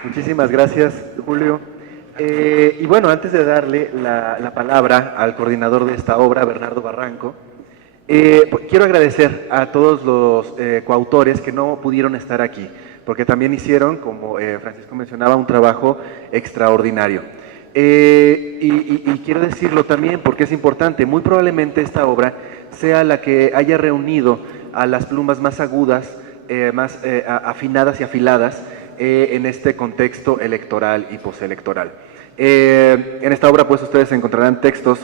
Muchísimas gracias, Julio. Y bueno, antes de darle la palabra al coordinador de esta obra, Bernardo Barranco, quiero agradecer a todos los coautores que no pudieron estar aquí, porque también hicieron, como Francisco mencionaba, un trabajo extraordinario. Y quiero decirlo también porque es importante, muy probablemente esta obra sea la que haya reunido a las plumas más agudas, más afinadas y afiladas en este contexto electoral y postelectoral. En esta obra pues ustedes encontrarán textos,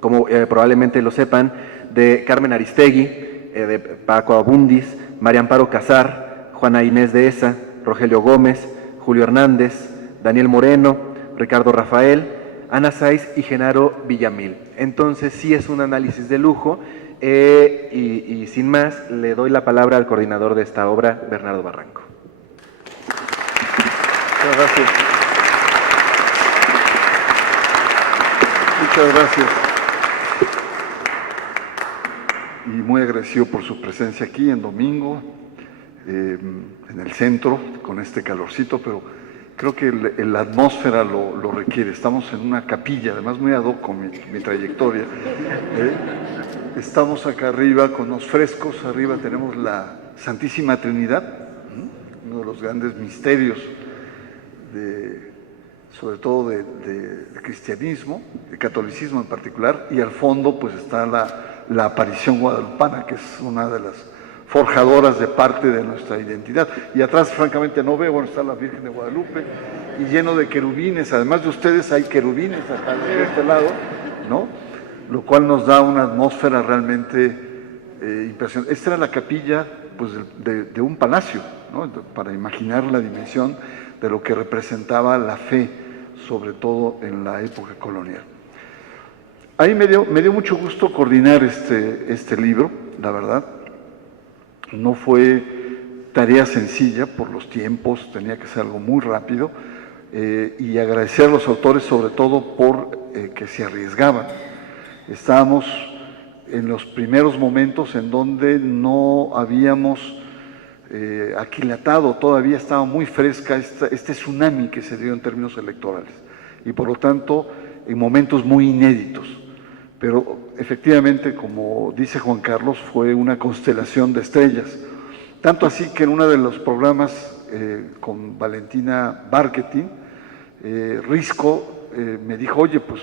como probablemente lo sepan, de Carmen Aristegui, de Paco Abundis, María Amparo Casar, Juana Inés de Esa, Rogelio Gómez, Julio Hernández, Daniel Moreno, Ricardo Rafael, Ana Saiz y Genaro Villamil. Entonces sí es un análisis de lujo y sin más le doy la palabra al coordinador de esta obra, Bernardo Barranco. Muchas gracias. Muchas gracias. Y muy agradecido por su presencia aquí en domingo, en el centro, con este calorcito, pero creo que la atmósfera lo requiere. Estamos en una capilla, además muy ad hoc con mi trayectoria. Estamos acá arriba con los frescos, arriba tenemos la Santísima Trinidad, uno de los grandes misterios sobre todo de cristianismo, de catolicismo en particular, y al fondo pues está la aparición guadalupana, que es una de las forjadoras de parte de nuestra identidad. Y atrás, francamente, no veo, bueno, está la Virgen de Guadalupe, y lleno de querubines. Además de ustedes, hay querubines acá de este lado, ¿no? Lo cual nos da una atmósfera realmente impresionante. Esta era la capilla, pues, de un palacio, ¿no? Para imaginar la dimensión de lo que representaba la fe, sobre todo en la época colonial. Ahí me dio mucho gusto coordinar este libro, la verdad. No fue tarea sencilla por los tiempos, tenía que ser algo muy rápido, y agradecer a los autores sobre todo por que se arriesgaban. Estábamos en los primeros momentos en donde no habíamos aquilatado, todavía estaba muy fresca este tsunami que se dio en términos electorales, y por lo tanto en momentos muy inéditos. Pero efectivamente, como dice Juan Carlos, fue una constelación de estrellas. Tanto así que en uno de los programas con Valentina Barquetín, Risco me dijo, oye, pues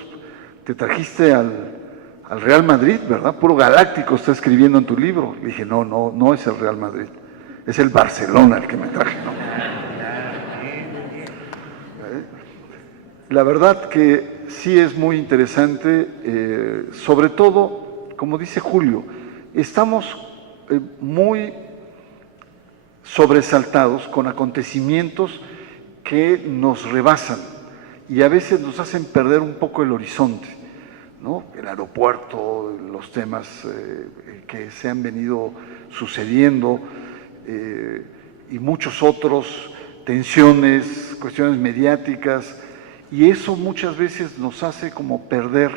te trajiste al Real Madrid, ¿verdad? Puro galáctico está escribiendo en tu libro. Le dije, no es el Real Madrid, es el Barcelona el que me traje, ¿no? La verdad que sí es muy interesante, sobre todo, como dice Julio, estamos muy sobresaltados con acontecimientos que nos rebasan y a veces nos hacen perder un poco el horizonte, ¿no? El aeropuerto, los temas que se han venido sucediendo y muchos otros, tensiones, cuestiones mediáticas. Y eso muchas veces nos hace como perder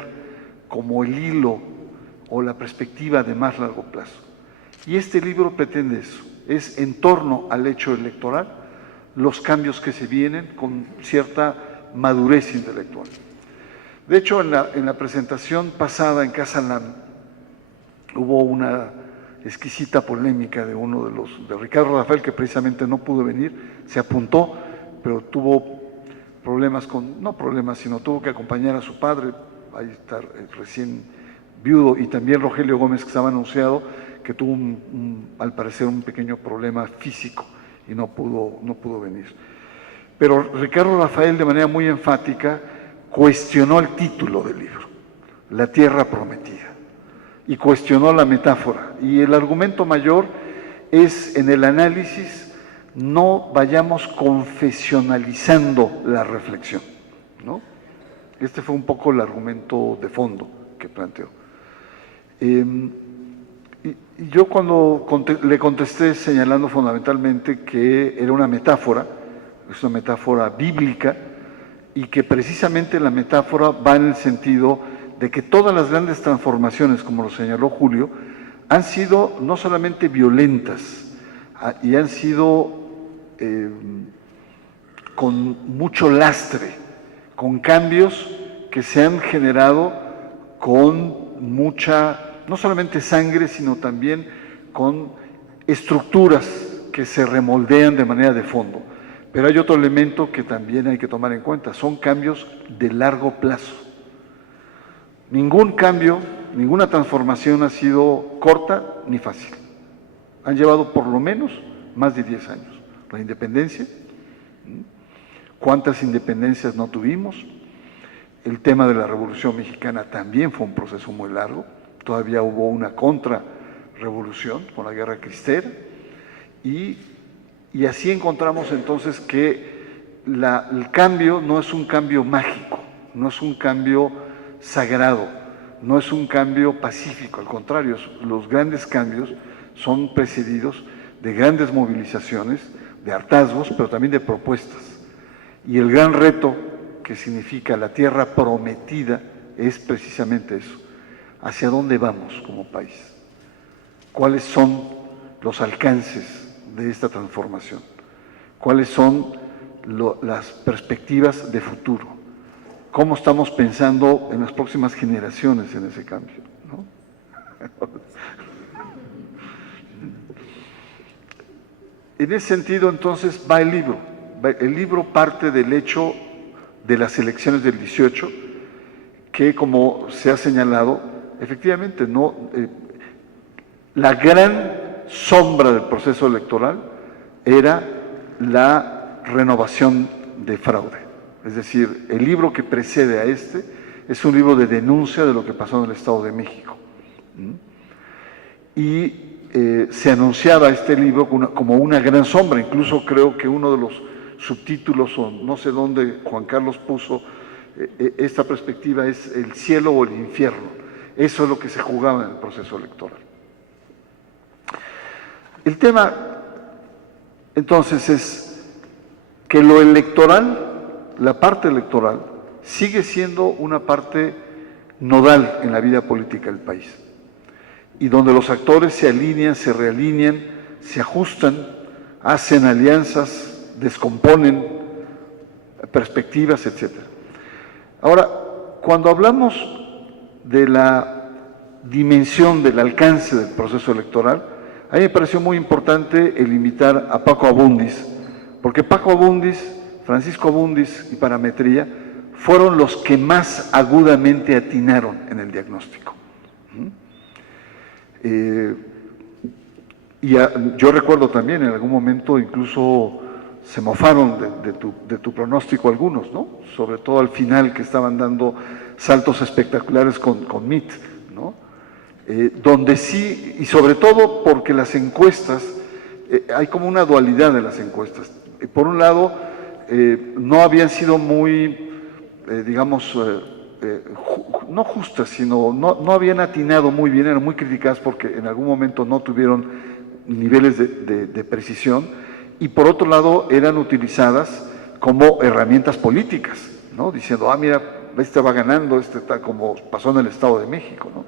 como el hilo o la perspectiva de más largo plazo. Y este libro pretende eso, es en torno al hecho electoral, los cambios que se vienen con cierta madurez intelectual. De hecho, en la presentación pasada en Casa Lam hubo una exquisita polémica de uno de Ricardo Rafael, que precisamente no pudo venir, se apuntó, pero tuvo problemas sino tuvo que acompañar a su padre, ahí está recién viudo, y también Rogelio Gómez, que estaba anunciado, que tuvo al parecer un pequeño problema físico y no pudo venir. Pero Ricardo Rafael, de manera muy enfática, cuestionó el título del libro, La Tierra Prometida, y cuestionó la metáfora. Y el argumento mayor es en el análisis: no vayamos confesionalizando la reflexión, ¿no? Este fue un poco el argumento de fondo que planteó. Y yo cuando le contesté señalando fundamentalmente que era una metáfora, es una metáfora bíblica, y que precisamente la metáfora va en el sentido de que todas las grandes transformaciones, como lo señaló Julio, han sido no solamente violentas, y han sido con mucho lastre, con cambios que se han generado con mucha, no solamente sangre, sino también con estructuras que se remoldean de manera de fondo. Pero hay otro elemento que también hay que tomar en cuenta, son cambios de largo plazo. Ningún cambio, ninguna transformación ha sido corta ni fácil. Han llevado por lo menos más de 10 años. La independencia, ¿cuántas independencias no tuvimos? El tema de la Revolución Mexicana también fue un proceso muy largo. Todavía hubo una contrarrevolución con la Guerra Cristera. Y así encontramos entonces que el cambio no es un cambio mágico, no es un cambio sagrado, no es un cambio pacífico, al contrario, los grandes cambios son precedidos de grandes movilizaciones, de hartazgos, pero también de propuestas. Y el gran reto que significa la tierra prometida es precisamente eso. ¿Hacia dónde vamos como país? ¿Cuáles son los alcances de esta transformación? ¿Cuáles son las perspectivas de futuro? ¿Cómo estamos pensando en las próximas generaciones en ese cambio, ¿no? En ese sentido, entonces, va el libro. El libro parte del hecho de las elecciones del 18, que, como se ha señalado, efectivamente, la gran sombra del proceso electoral era la renovación de fraude. Es decir, el libro que precede a este es un libro de denuncia de lo que pasó en el Estado de México. Y se anunciaba este libro como una gran sombra. Incluso creo que uno de los subtítulos, o no sé dónde Juan Carlos puso esta perspectiva, es el cielo o el infierno. Eso es lo que se jugaba en el proceso electoral. El tema, entonces, es que lo electoral, la parte electoral, sigue siendo una parte nodal en la vida política del país, y donde los actores se alinean, se realinean, se ajustan, hacen alianzas, descomponen perspectivas, etc. Ahora, cuando hablamos de la dimensión del alcance del proceso electoral, a mí me pareció muy importante el invitar a Paco Abundis, porque Paco Abundis, Francisco Abundis y Parametría fueron los que más agudamente atinaron en el diagnóstico. Yo recuerdo también en algún momento incluso se mofaron de tu pronóstico algunos, ¿no? Sobre todo al final, que estaban dando saltos espectaculares con MIT, ¿no? Donde sí, y sobre todo porque las encuestas, hay como una dualidad de las encuestas. Por un lado, no habían sido muy, digamos, no justas, sino no habían atinado muy bien, eran muy criticadas porque en algún momento no tuvieron niveles de precisión, y por otro lado eran utilizadas como herramientas políticas, ¿no? Diciendo, mira, este va ganando, este está, como pasó en el Estado de México, ¿no?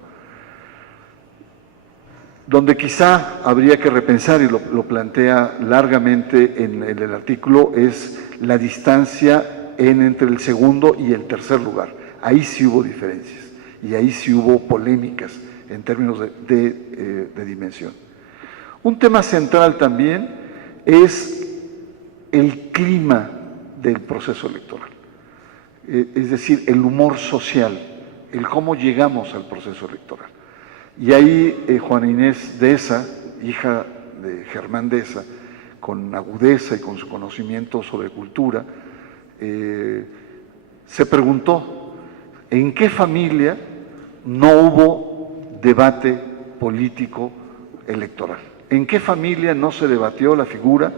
Donde quizá habría que repensar, y lo plantea largamente en el artículo, es la distancia entre el segundo y el tercer lugar. Ahí sí hubo diferencias, y ahí sí hubo polémicas en términos de dimensión. Un tema central también es el clima del proceso electoral, es decir, el humor social, el cómo llegamos al proceso electoral. Y ahí Juana Inés Deza, hija de Germán Deza, con agudeza y con su conocimiento sobre cultura, se preguntó en qué familia no hubo debate político electoral, en qué familia no se debatió la figura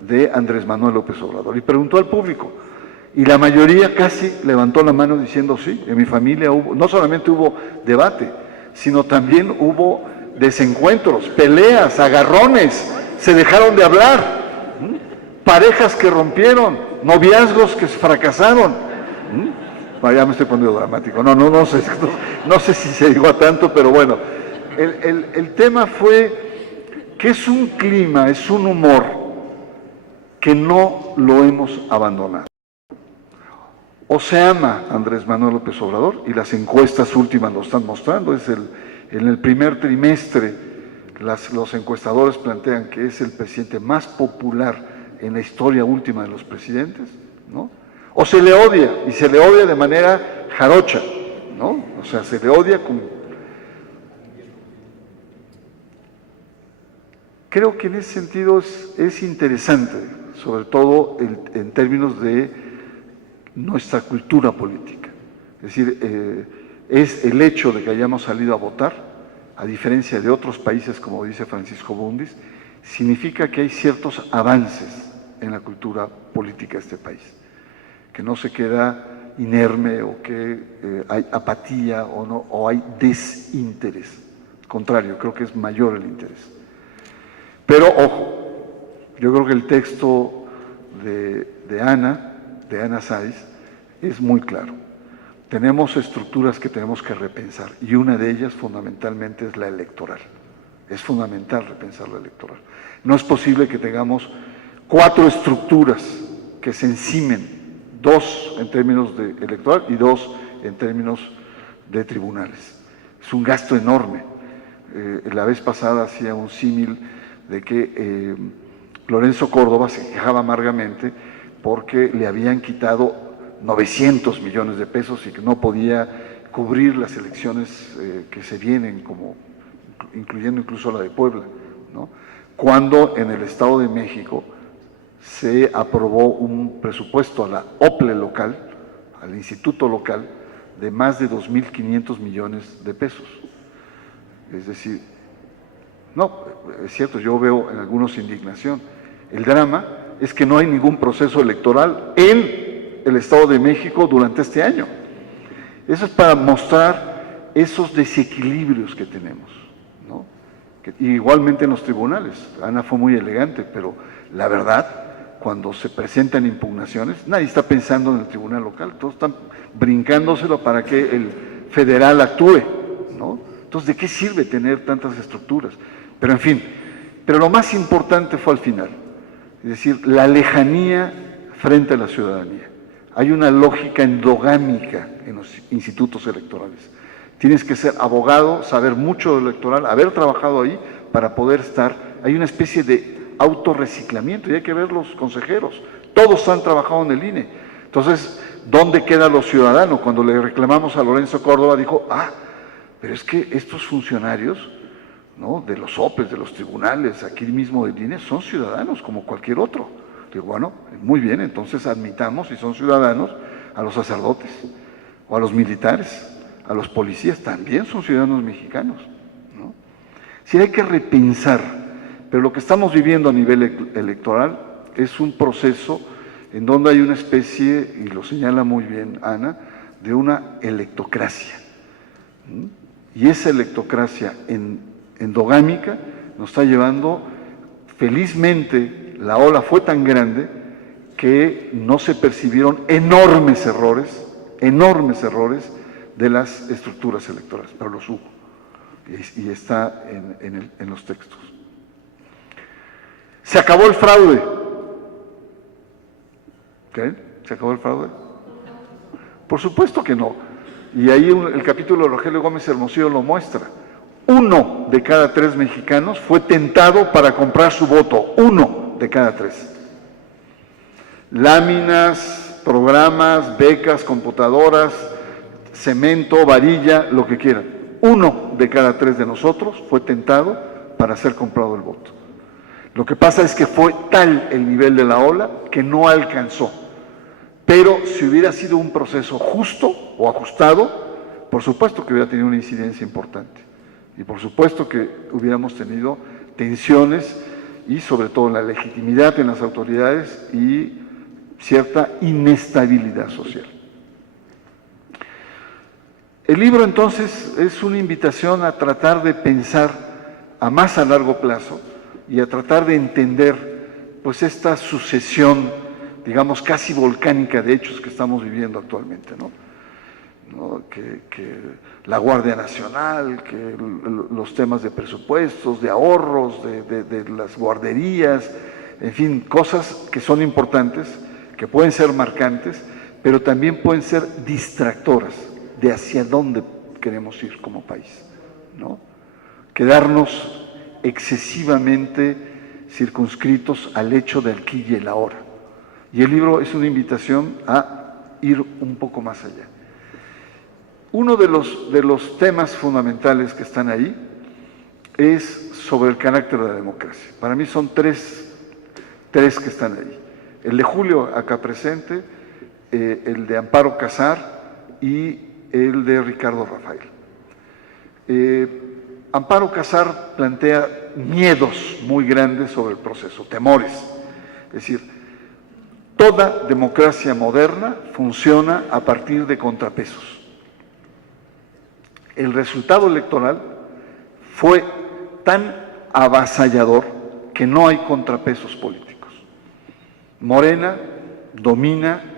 de Andrés Manuel López Obrador, y preguntó al público, y la mayoría casi levantó la mano diciendo sí, en mi familia hubo, no solamente hubo debate, sino también hubo desencuentros, peleas, agarrones, se dejaron de hablar, parejas que rompieron, noviazgos que fracasaron. Ya me estoy poniendo dramático, no sé si se llegó a tanto, pero bueno, el tema fue que es un clima, es un humor que no lo hemos abandonado. o se ama a Andrés Manuel López Obrador, y las encuestas últimas lo están mostrando, en el primer trimestre los encuestadores plantean que es el presidente más popular en la historia última de los presidentes, ¿no? O se le odia, y se le odia de manera jarocha, ¿no? O sea, se le odia con... Creo que en ese sentido es interesante, sobre todo en términos de nuestra cultura política. Es decir, es el hecho de que hayamos salido a votar, a diferencia de otros países, como dice Francisco Bundis, significa que hay ciertos avances en la cultura política de este país, que no se queda inerme o que hay apatía o hay desinterés. Al contrario, creo que es mayor el interés. Pero, ojo, yo creo que el texto de Ana Sáiz, es muy claro. Tenemos estructuras que tenemos que repensar, y una de ellas fundamentalmente es la electoral. Es fundamental repensar la electoral. No es posible que tengamos 4 estructuras que se encimen, 2 en términos de electoral y 2 en términos de tribunales. Es un gasto enorme. La vez pasada hacía un símil de que Lorenzo Córdoba se quejaba amargamente porque le habían quitado 900 millones de pesos y que no podía cubrir las elecciones que se vienen, incluyendo incluso la de Puebla, ¿no? Cuando en el Estado de México se aprobó un presupuesto a la OPLE local, al instituto local, de más de 2.500 millones de pesos. Es decir, no, es cierto, yo veo en algunos indignación. El drama es que no hay ningún proceso electoral en el Estado de México durante este año. Eso es para mostrar esos desequilibrios que tenemos, ¿no? Y igualmente en los tribunales. Ana fue muy elegante, pero la verdad, cuando se presentan impugnaciones, nadie está pensando en el tribunal local, todos están brincándoselo para que el federal actúe, ¿no? Entonces, ¿de qué sirve tener tantas estructuras? Pero en fin, pero lo más importante fue al final, es decir, la lejanía frente a la ciudadanía. Hay una lógica endogámica en los institutos electorales. Tienes que ser abogado, saber mucho de lo electoral, haber trabajado ahí para poder estar. Hay una especie de autorreciclamiento, y hay que ver los consejeros. Todos han trabajado en el INE. Entonces, ¿dónde quedan los ciudadanos? Cuando le reclamamos a Lorenzo Córdoba, dijo, pero es que estos funcionarios, ¿no?, de los OPEs, de los tribunales, aquí mismo del INE, son ciudadanos como cualquier otro. Digo, bueno, muy bien, entonces admitamos, si son ciudadanos, a los sacerdotes, o a los militares, a los policías, también son ciudadanos mexicanos, ¿no? Sí, hay que repensar, pero lo que estamos viviendo a nivel electoral es un proceso en donde hay una especie, y lo señala muy bien Ana, de una electocracia. Y esa electocracia endogámica nos está llevando, felizmente, la ola fue tan grande que no se percibieron enormes errores de las estructuras electorales, pero los hubo, y está en los textos. ¿Se acabó el fraude? ¿Qué? ¿Se acabó el fraude? Por supuesto que no. Y ahí el capítulo de Rogelio Gómez Hermosillo lo muestra. 1 de cada 3 mexicanos fue tentado para comprar su voto. 1 de cada 3. Láminas, programas, becas, computadoras, cemento, varilla, lo que quieran. 1 de cada 3 de nosotros fue tentado para ser comprado el voto. Lo que pasa es que fue tal el nivel de la ola que no alcanzó. Pero si hubiera sido un proceso justo o ajustado, por supuesto que hubiera tenido una incidencia importante. Y por supuesto que hubiéramos tenido tensiones y sobre todo la legitimidad en las autoridades y cierta inestabilidad social. El libro entonces es una invitación a tratar de pensar a más a largo plazo y a tratar de entender pues esta sucesión, digamos, casi volcánica de hechos que estamos viviendo actualmente, ¿no? Que la Guardia Nacional, que los temas de presupuestos, de ahorros, de las guarderías, en fin, cosas que son importantes, que pueden ser marcantes, pero también pueden ser distractoras de hacia dónde queremos ir como país, ¿no? Quedarnos excesivamente circunscritos al hecho del aquí y el ahora. Y el libro es una invitación a ir un poco más allá. Uno de los temas fundamentales que están ahí es sobre el carácter de la democracia. Para mí son tres que están ahí. El de Julio, acá presente, el de Amparo Casar y el de Ricardo Rafael. Amparo Casar plantea miedos muy grandes sobre el proceso, temores. Es decir, toda democracia moderna funciona a partir de contrapesos. El resultado electoral fue tan avasallador que no hay contrapesos políticos. Morena domina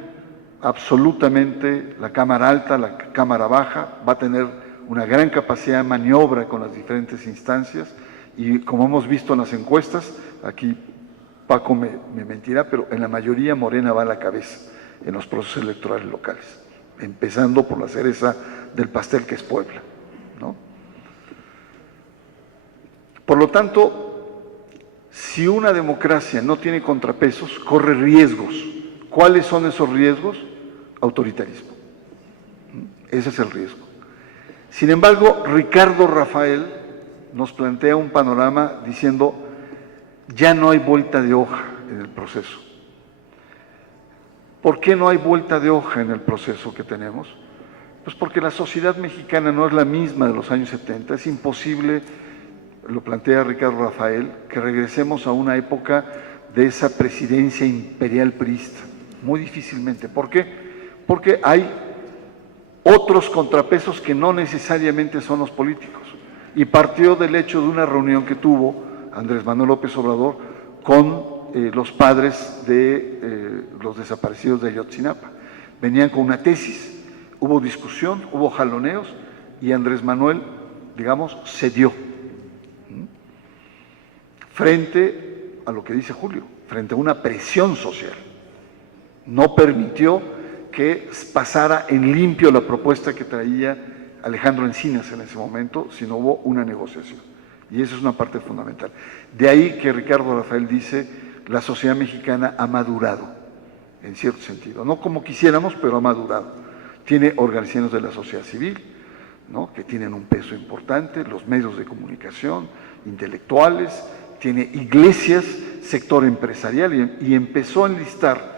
absolutamente la Cámara Alta, la Cámara Baja, va a tener una gran capacidad de maniobra con las diferentes instancias y como hemos visto en las encuestas, aquí Paco me mentirá, pero en la mayoría Morena va a la cabeza en los procesos electorales locales, empezando por la cereza del pastel que es Puebla, ¿no? Por lo tanto, si una democracia no tiene contrapesos, corre riesgos. ¿Cuáles son esos riesgos? Autoritarismo. Ese es el riesgo. Sin embargo, Ricardo Rafael nos plantea un panorama diciendo, ya no hay vuelta de hoja en el proceso. ¿Por qué no hay vuelta de hoja en el proceso que tenemos? Pues porque la sociedad mexicana no es la misma de los años 70. Es imposible, lo plantea Ricardo Rafael, que regresemos a una época de esa presidencia imperial priista. Muy difícilmente. ¿Por qué? Porque hay otros contrapesos que no necesariamente son los políticos. Y partió del hecho de una reunión que tuvo Andrés Manuel López Obrador con los padres de los desaparecidos de Ayotzinapa. Venían con una tesis, hubo discusión, hubo jaloneos y Andrés Manuel, digamos, cedió frente a lo que dice Julio, frente a una presión social. No permitió que pasara en limpio la propuesta que traía Alejandro Encinas en ese momento, sino hubo una negociación. Y esa es una parte fundamental. De ahí que Ricardo Rafael dice, la sociedad mexicana ha madurado, en cierto sentido. No como quisiéramos, pero ha madurado. Tiene organizaciones de la sociedad civil, ¿no?, que tienen un peso importante, los medios de comunicación, intelectuales, tiene iglesias, sector empresarial, y empezó a enlistar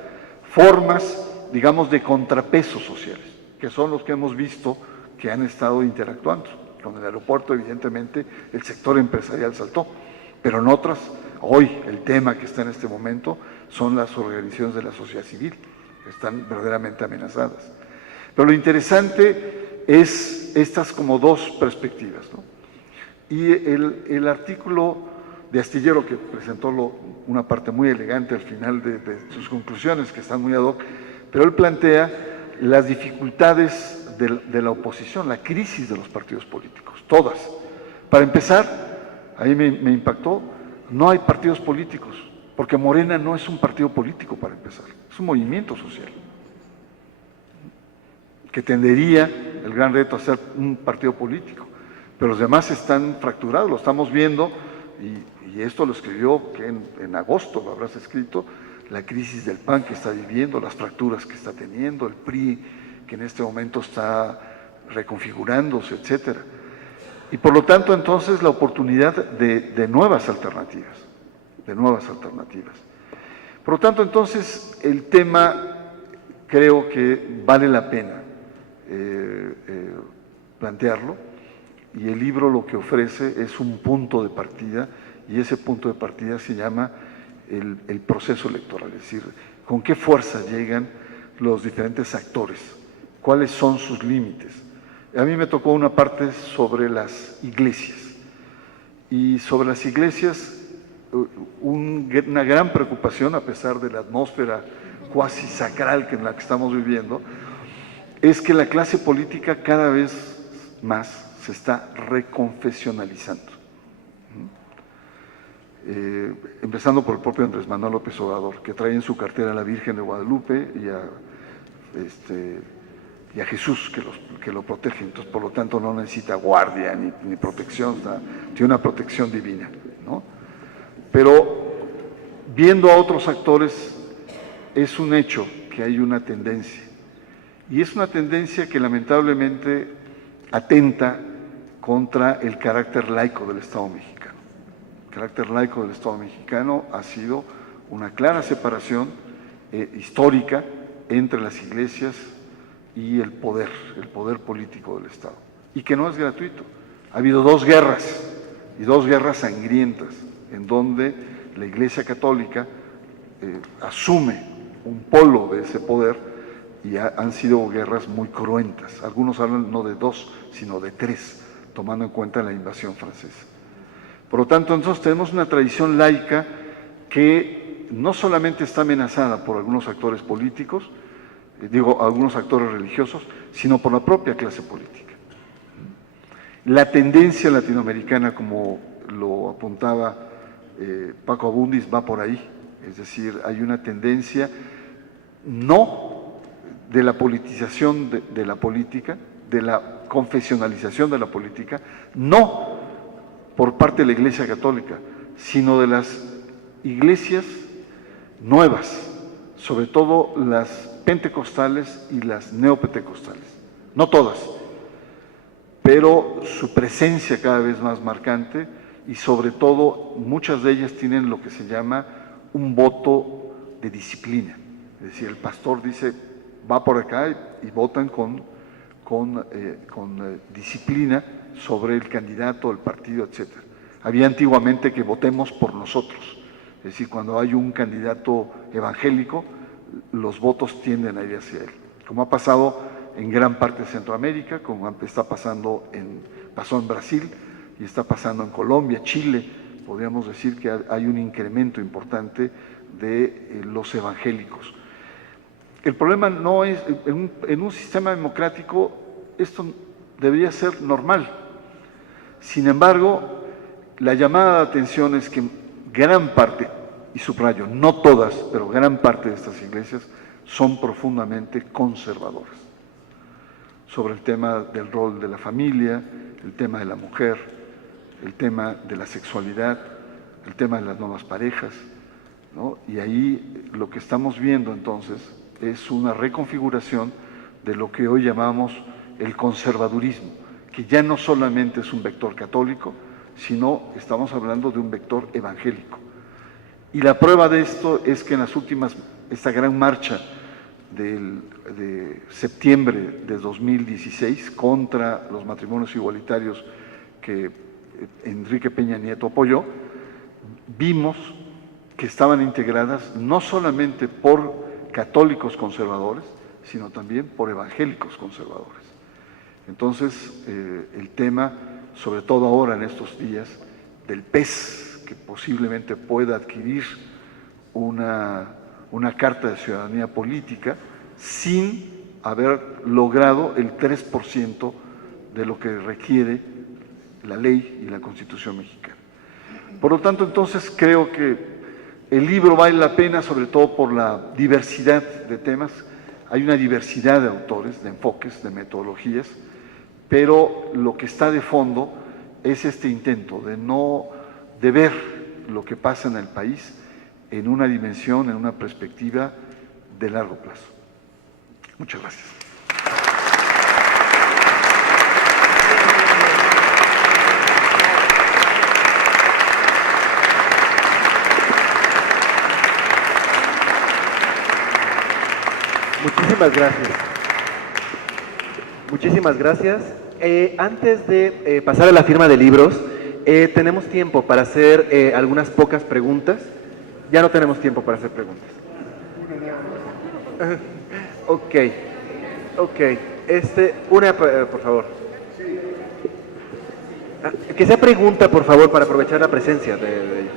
formas, digamos, de contrapesos sociales, que son los que hemos visto que han estado interactuando. Con el aeropuerto, evidentemente, el sector empresarial saltó, pero en otras, hoy el tema que está en este momento son las organizaciones de la sociedad civil, que están verdaderamente amenazadas. Pero lo interesante es estas como dos perspectivas, ¿no? Y el artículo de Astillero, que presentó una parte muy elegante al final de sus conclusiones, que están muy ad hoc, pero él plantea las dificultades de la oposición, la crisis de los partidos políticos, todas. Para empezar, ahí me impactó, no hay partidos políticos, porque Morena no es un partido político para empezar, es un movimiento social, que tendería el gran reto a ser un partido político, pero los demás están fracturados, lo estamos viendo, y esto lo escribió que en agosto, lo habrás escrito, la crisis del PAN que está viviendo, las fracturas que está teniendo, el PRI que en este momento está reconfigurándose, etcétera. Y por lo tanto, entonces, la oportunidad de nuevas alternativas, Por lo tanto, entonces, el tema creo que vale la pena plantearlo, y el libro lo que ofrece es un punto de partida, y ese punto de partida se llama el proceso electoral, es decir, con qué fuerza llegan los diferentes actores, cuáles son sus límites. A mí me tocó una parte sobre las iglesias, y sobre las iglesias una gran preocupación, a pesar de la atmósfera cuasi sacral en la que estamos viviendo, es que la clase política cada vez más se está reconfesionalizando. Empezando por el propio Andrés Manuel López Obrador, que trae en su cartera a la Virgen de Guadalupe y a y a Jesús que lo protege. Entonces, por lo tanto, no necesita guardia ni protección, tiene una protección divina, ¿no? Pero viendo a otros actores, es un hecho que hay una tendencia. Y es una tendencia que lamentablemente atenta contra el carácter laico del Estado mexicano. El carácter laico del Estado mexicano ha sido una clara separación histórica entre las iglesias y el poder político del Estado. Y que no es gratuito. Ha habido dos guerras, y dos guerras sangrientas, en donde la Iglesia Católica asume un polo de ese poder, y han sido guerras muy cruentas. Algunos hablan no de dos, sino de tres, tomando en cuenta la invasión francesa. Por lo tanto, entonces tenemos una tradición laica que no solamente está amenazada por algunos actores políticos, algunos actores religiosos, sino por la propia clase política. La tendencia latinoamericana, como lo apuntaba Paco Abundis, va por ahí. Es decir, hay una tendencia no de la politización de la política, de la confesionalización de la política, no por parte de la Iglesia Católica, sino de las iglesias nuevas, sobre todo las pentecostales y las neopentecostales. No todas, pero su presencia cada vez más marcante, y sobre todo muchas de ellas tienen lo que se llama un voto de disciplina. Es decir, el pastor dice, va por acá, y votan con disciplina sobre el candidato, el partido, etc. Había antiguamente que votemos por nosotros. Es decir, cuando hay un candidato evangélico, los votos tienden a ir hacia él. Como ha pasado en gran parte de Centroamérica, como pasó en Brasil, y está pasando en Colombia, Chile. Podríamos decir que hay un incremento importante de los evangélicos. El problema no es, en un sistema democrático esto debería ser normal. Sin embargo, la llamada de atención es que gran parte, y subrayo, no todas, pero gran parte de estas iglesias son profundamente conservadoras sobre el tema del rol de la familia, el tema de la mujer, el tema de la sexualidad, el tema de las nuevas parejas, ¿no? Y ahí lo que estamos viendo entonces es una reconfiguración de lo que hoy llamamos el conservadurismo, que ya no solamente es un vector católico, sino estamos hablando de un vector evangélico. Y la prueba de esto es que en las últimas, esta gran marcha de septiembre de 2016 contra los matrimonios igualitarios que Enrique Peña Nieto apoyó, vimos que estaban integradas no solamente por católicos conservadores, sino también por evangélicos conservadores. Entonces, el tema, sobre todo ahora en estos días, del PES, que posiblemente pueda adquirir una carta de ciudadanía política sin haber logrado el 3% de lo que requiere la ley y la Constitución mexicana. Por lo tanto, entonces, creo que el libro vale la pena, sobre todo por la diversidad de temas. Hay una diversidad de autores, de enfoques, de metodologías, pero lo que está de fondo es este intento de ver lo que pasa en el país en una dimensión, en una perspectiva de largo plazo. Muchas gracias. Muchísimas gracias. Muchísimas gracias. Antes de pasar a la firma de libros, tenemos tiempo para hacer algunas pocas preguntas. Ya no tenemos tiempo para hacer preguntas. Ok. Una, por favor. Que sea pregunta, por favor, para aprovechar la presencia de ellos.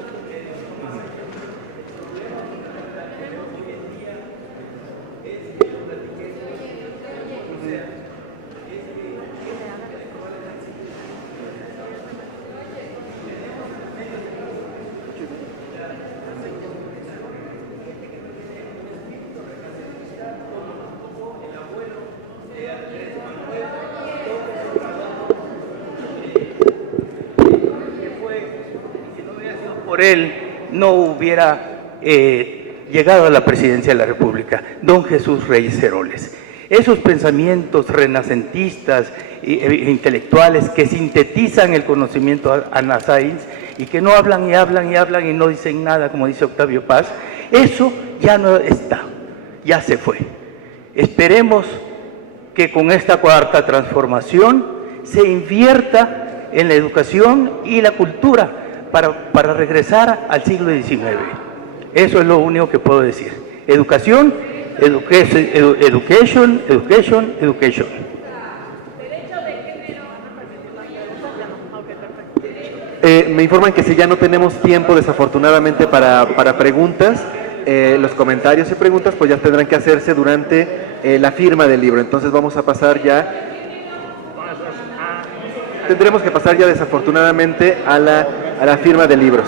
por él no hubiera llegado a la presidencia de la República, don Jesús Reyes Heroles. Esos pensamientos renacentistas e intelectuales que sintetizan el conocimiento Ana Sáenz y que no hablan y hablan y hablan y no dicen nada, como dice Octavio Paz, eso ya no está, ya se fue. Esperemos que con esta cuarta transformación se invierta en la educación y la cultura para regresar al siglo XIX. Eso es lo único que puedo decir. Educación, education. Me informan que si ya no tenemos tiempo, desafortunadamente, para preguntas, los comentarios y preguntas pues ya tendrán que hacerse durante la firma del libro. Entonces vamos a pasar ya, tendremos que pasar ya desafortunadamente a la firma de libros.